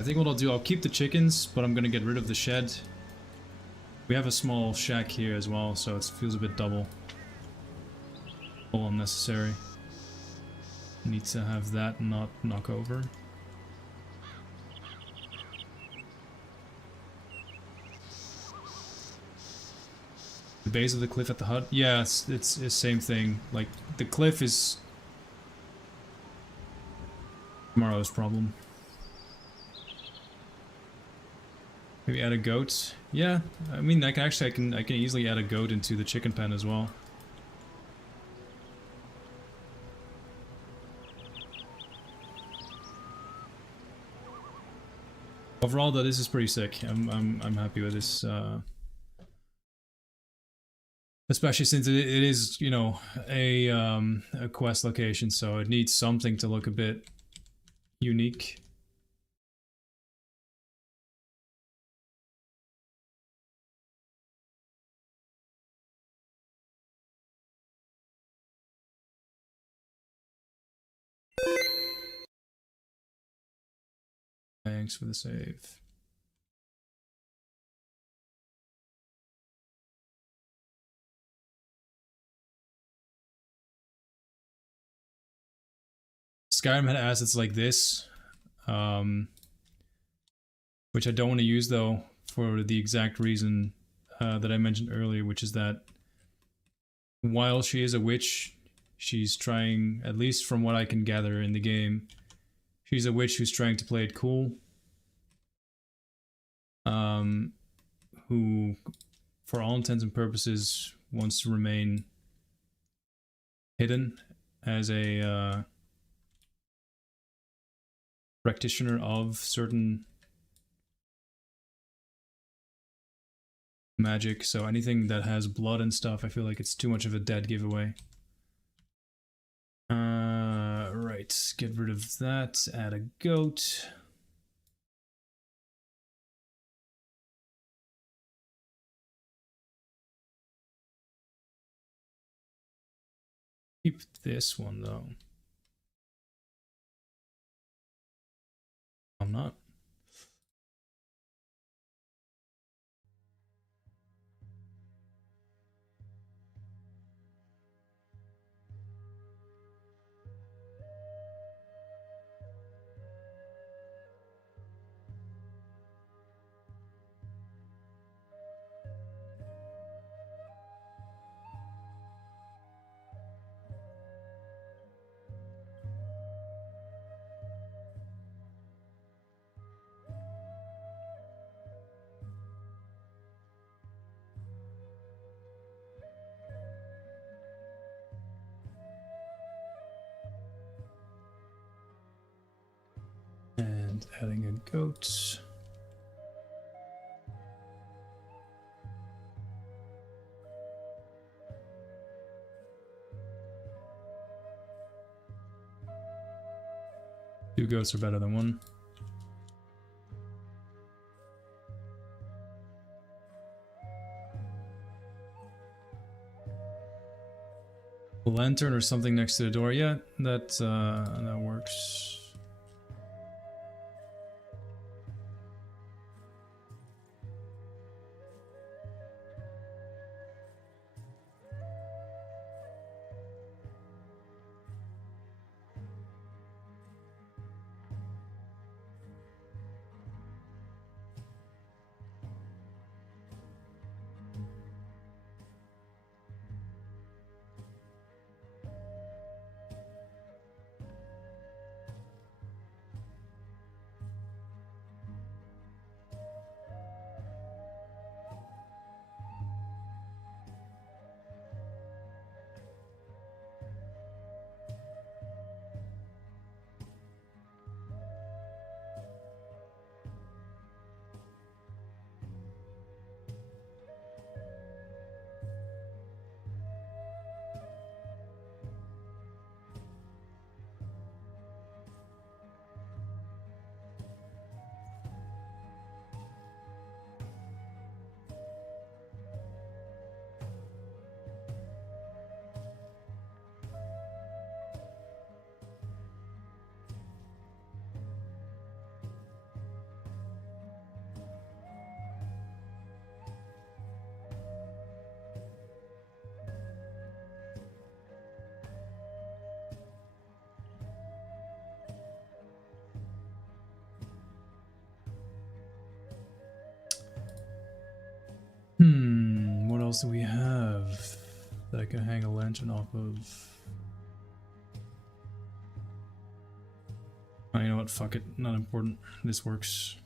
I think what I'll do, I'll keep the chickens, but I'm gonna get rid of the shed. We have a small shack here as well, so it feels a bit double. All unnecessary. Need to have that not knock over. The base of the cliff at the hut? Yeah, it's the same thing. Like, the cliff is tomorrow's problem. Maybe add a goat. Yeah, I mean, like, actually, I can easily add a goat into the chicken pen as well. Overall, though, this is pretty sick. I'm happy with this. Especially since it is, you know, a quest location, so it needs something to look a bit unique. Thanks for the save. Skyrim had assets like this, which I don't want to use though, for the exact reason that I mentioned earlier, which is that while she is a witch, she's trying, at least from what I can gather in the game, she's a witch who's trying to play it cool. Who, for all intents and purposes, wants to remain hidden as a practitioner of certain magic. So anything that has blood and stuff, I feel like it's too much of a dead giveaway. Right, get rid of that, add a goat. Keep this one though. I'm not. And adding a goat. Two goats are better than one. A lantern or something next to the door. Yeah, that works. What else do we have that I can hang a lantern off of? Oh, you know what? Fuck it. Not important. This works.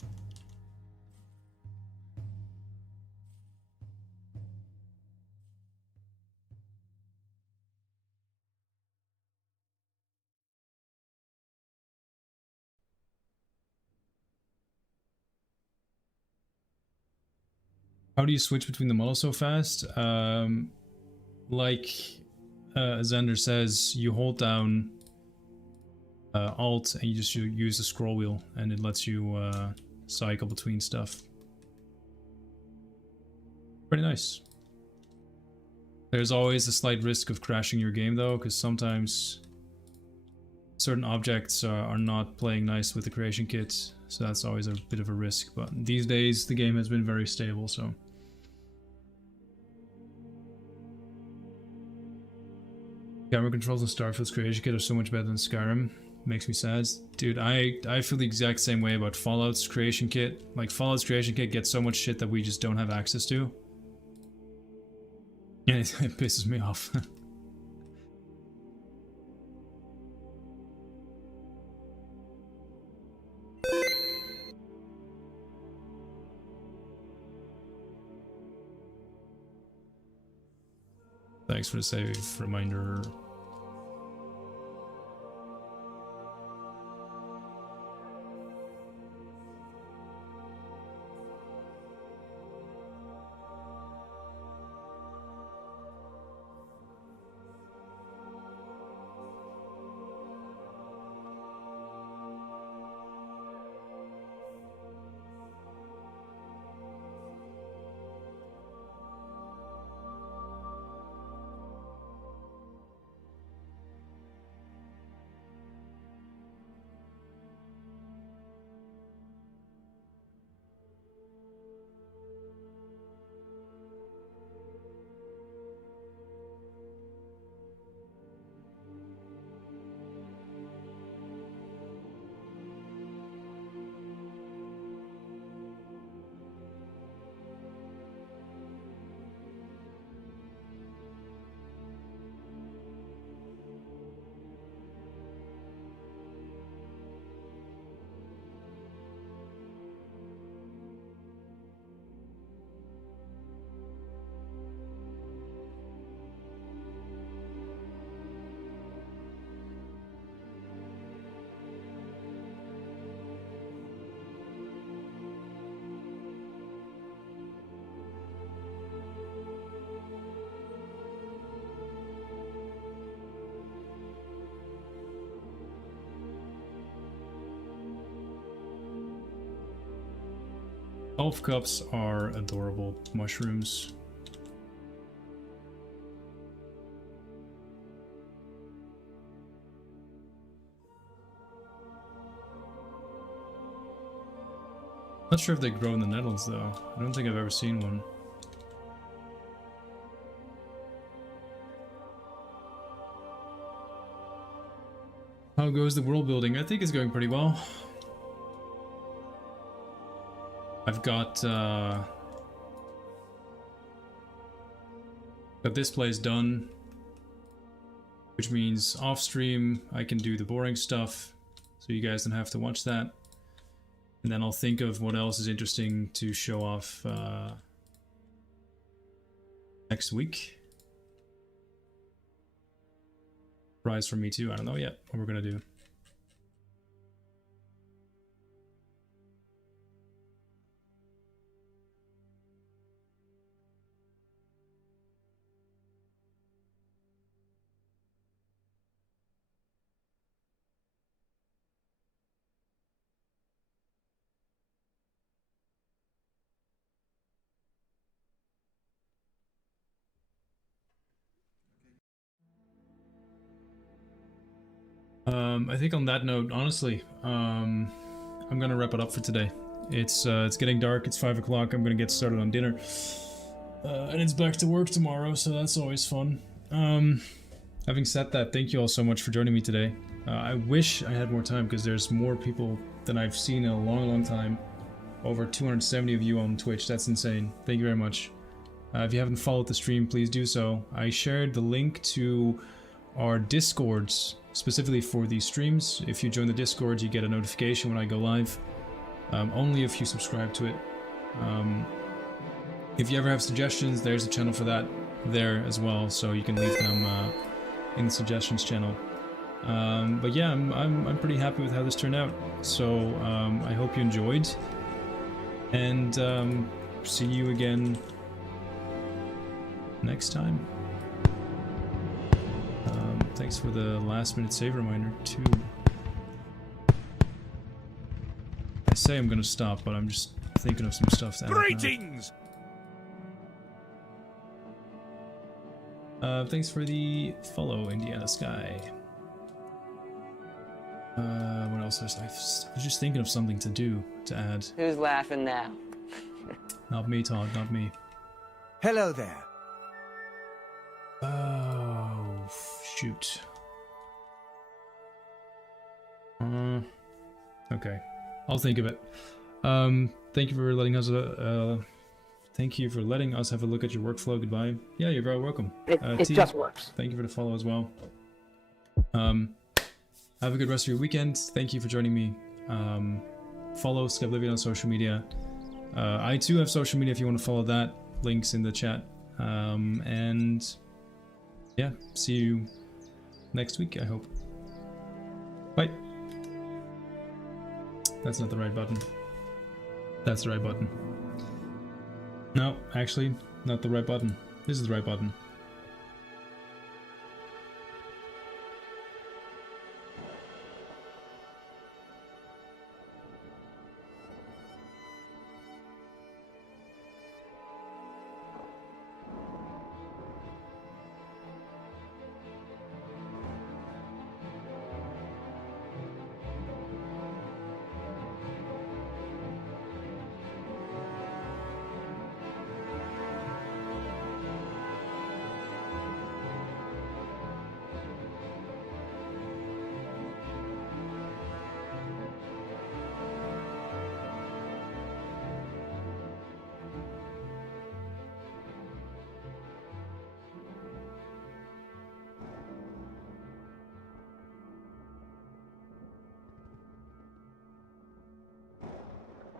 How do you switch between the models so fast? Like Xander says, you hold down Alt and you just use the scroll wheel and it lets you cycle between stuff. Pretty nice. There's always a slight risk of crashing your game though, because sometimes certain objects are not playing nice with the creation kit, so that's always a bit of a risk. But these days the game has been very stable, so. Camera controls in Starfield's creation kit are so much better than Skyrim. Makes me sad. Dude, I feel the exact same way about Fallout's creation kit. Like, Fallout's creation kit gets so much shit that we just don't have access to. And it pisses me off. Thanks for the save reminder. Elf cups are adorable mushrooms. Not sure if they grow in the Netherlands though. I don't think I've ever seen one. How goes the world building? I think it's going pretty well. I've got this place done, which means off stream I can do the boring stuff, so you guys don't have to watch that. And then I'll think of what else is interesting to show off next week. Prize for me too. I don't know yet what we're gonna do. I think on that note, honestly, I'm gonna wrap it up for today. It's getting dark. It's 5 o'clock. I'm gonna get started on dinner, and it's back to work tomorrow, so that's always fun. Having said that, thank you all so much for joining me today. I wish I had more time because there's more people than I've seen in a long time. Over 270 of you on Twitch. That's insane. Thank you very much. If you haven't followed the stream, please do so. I shared the link to our Discords specifically for these streams. If you join the Discord, you get a notification when I go live. Only if you subscribe to it. If you ever have suggestions, there's a channel for that there as well, so you can leave them in the suggestions channel. But yeah, I'm pretty happy with how this turned out. So I hope you enjoyed, and see you again next time. Thanks for the last minute save reminder too. I say I'm gonna stop, but I'm just thinking of some stuff to add. Greetings! Thanks for the follow, Indiana Sky. What else was I was just thinking of something to do, to add. Who's laughing now? Not me, Todd, not me. Hello there. Oh, shoot. Okay, I'll think of it. Thank you for letting us. Thank you for letting us have a look at your workflow. Goodbye. Yeah, you're very welcome. It just works. Thank you for the follow as well. Have a good rest of your weekend. Thank you for joining me. Follow Skyblivion on social media. I too have social media if you want to follow that. Links in the chat. And yeah, see you next week, I hope. Bye. That's not the right button. That's the right button. No, actually, not the right button. This is the right button.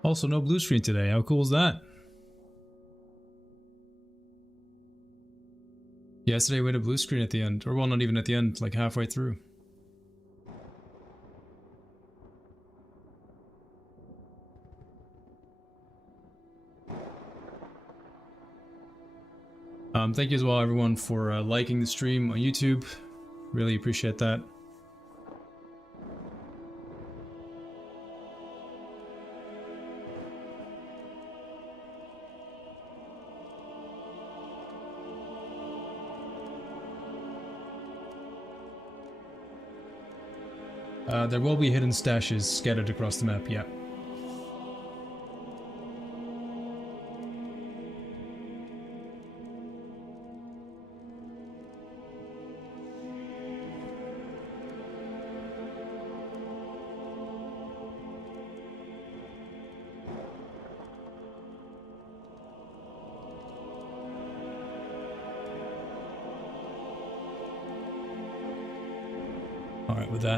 Also, no blue screen today. How cool is that? Yesterday we had a blue screen at the end. Or well, not even at the end, like halfway through. Thank you as well, everyone, for liking the stream on YouTube. Really appreciate that. There will be hidden stashes scattered across the map, yeah. Alright, with that,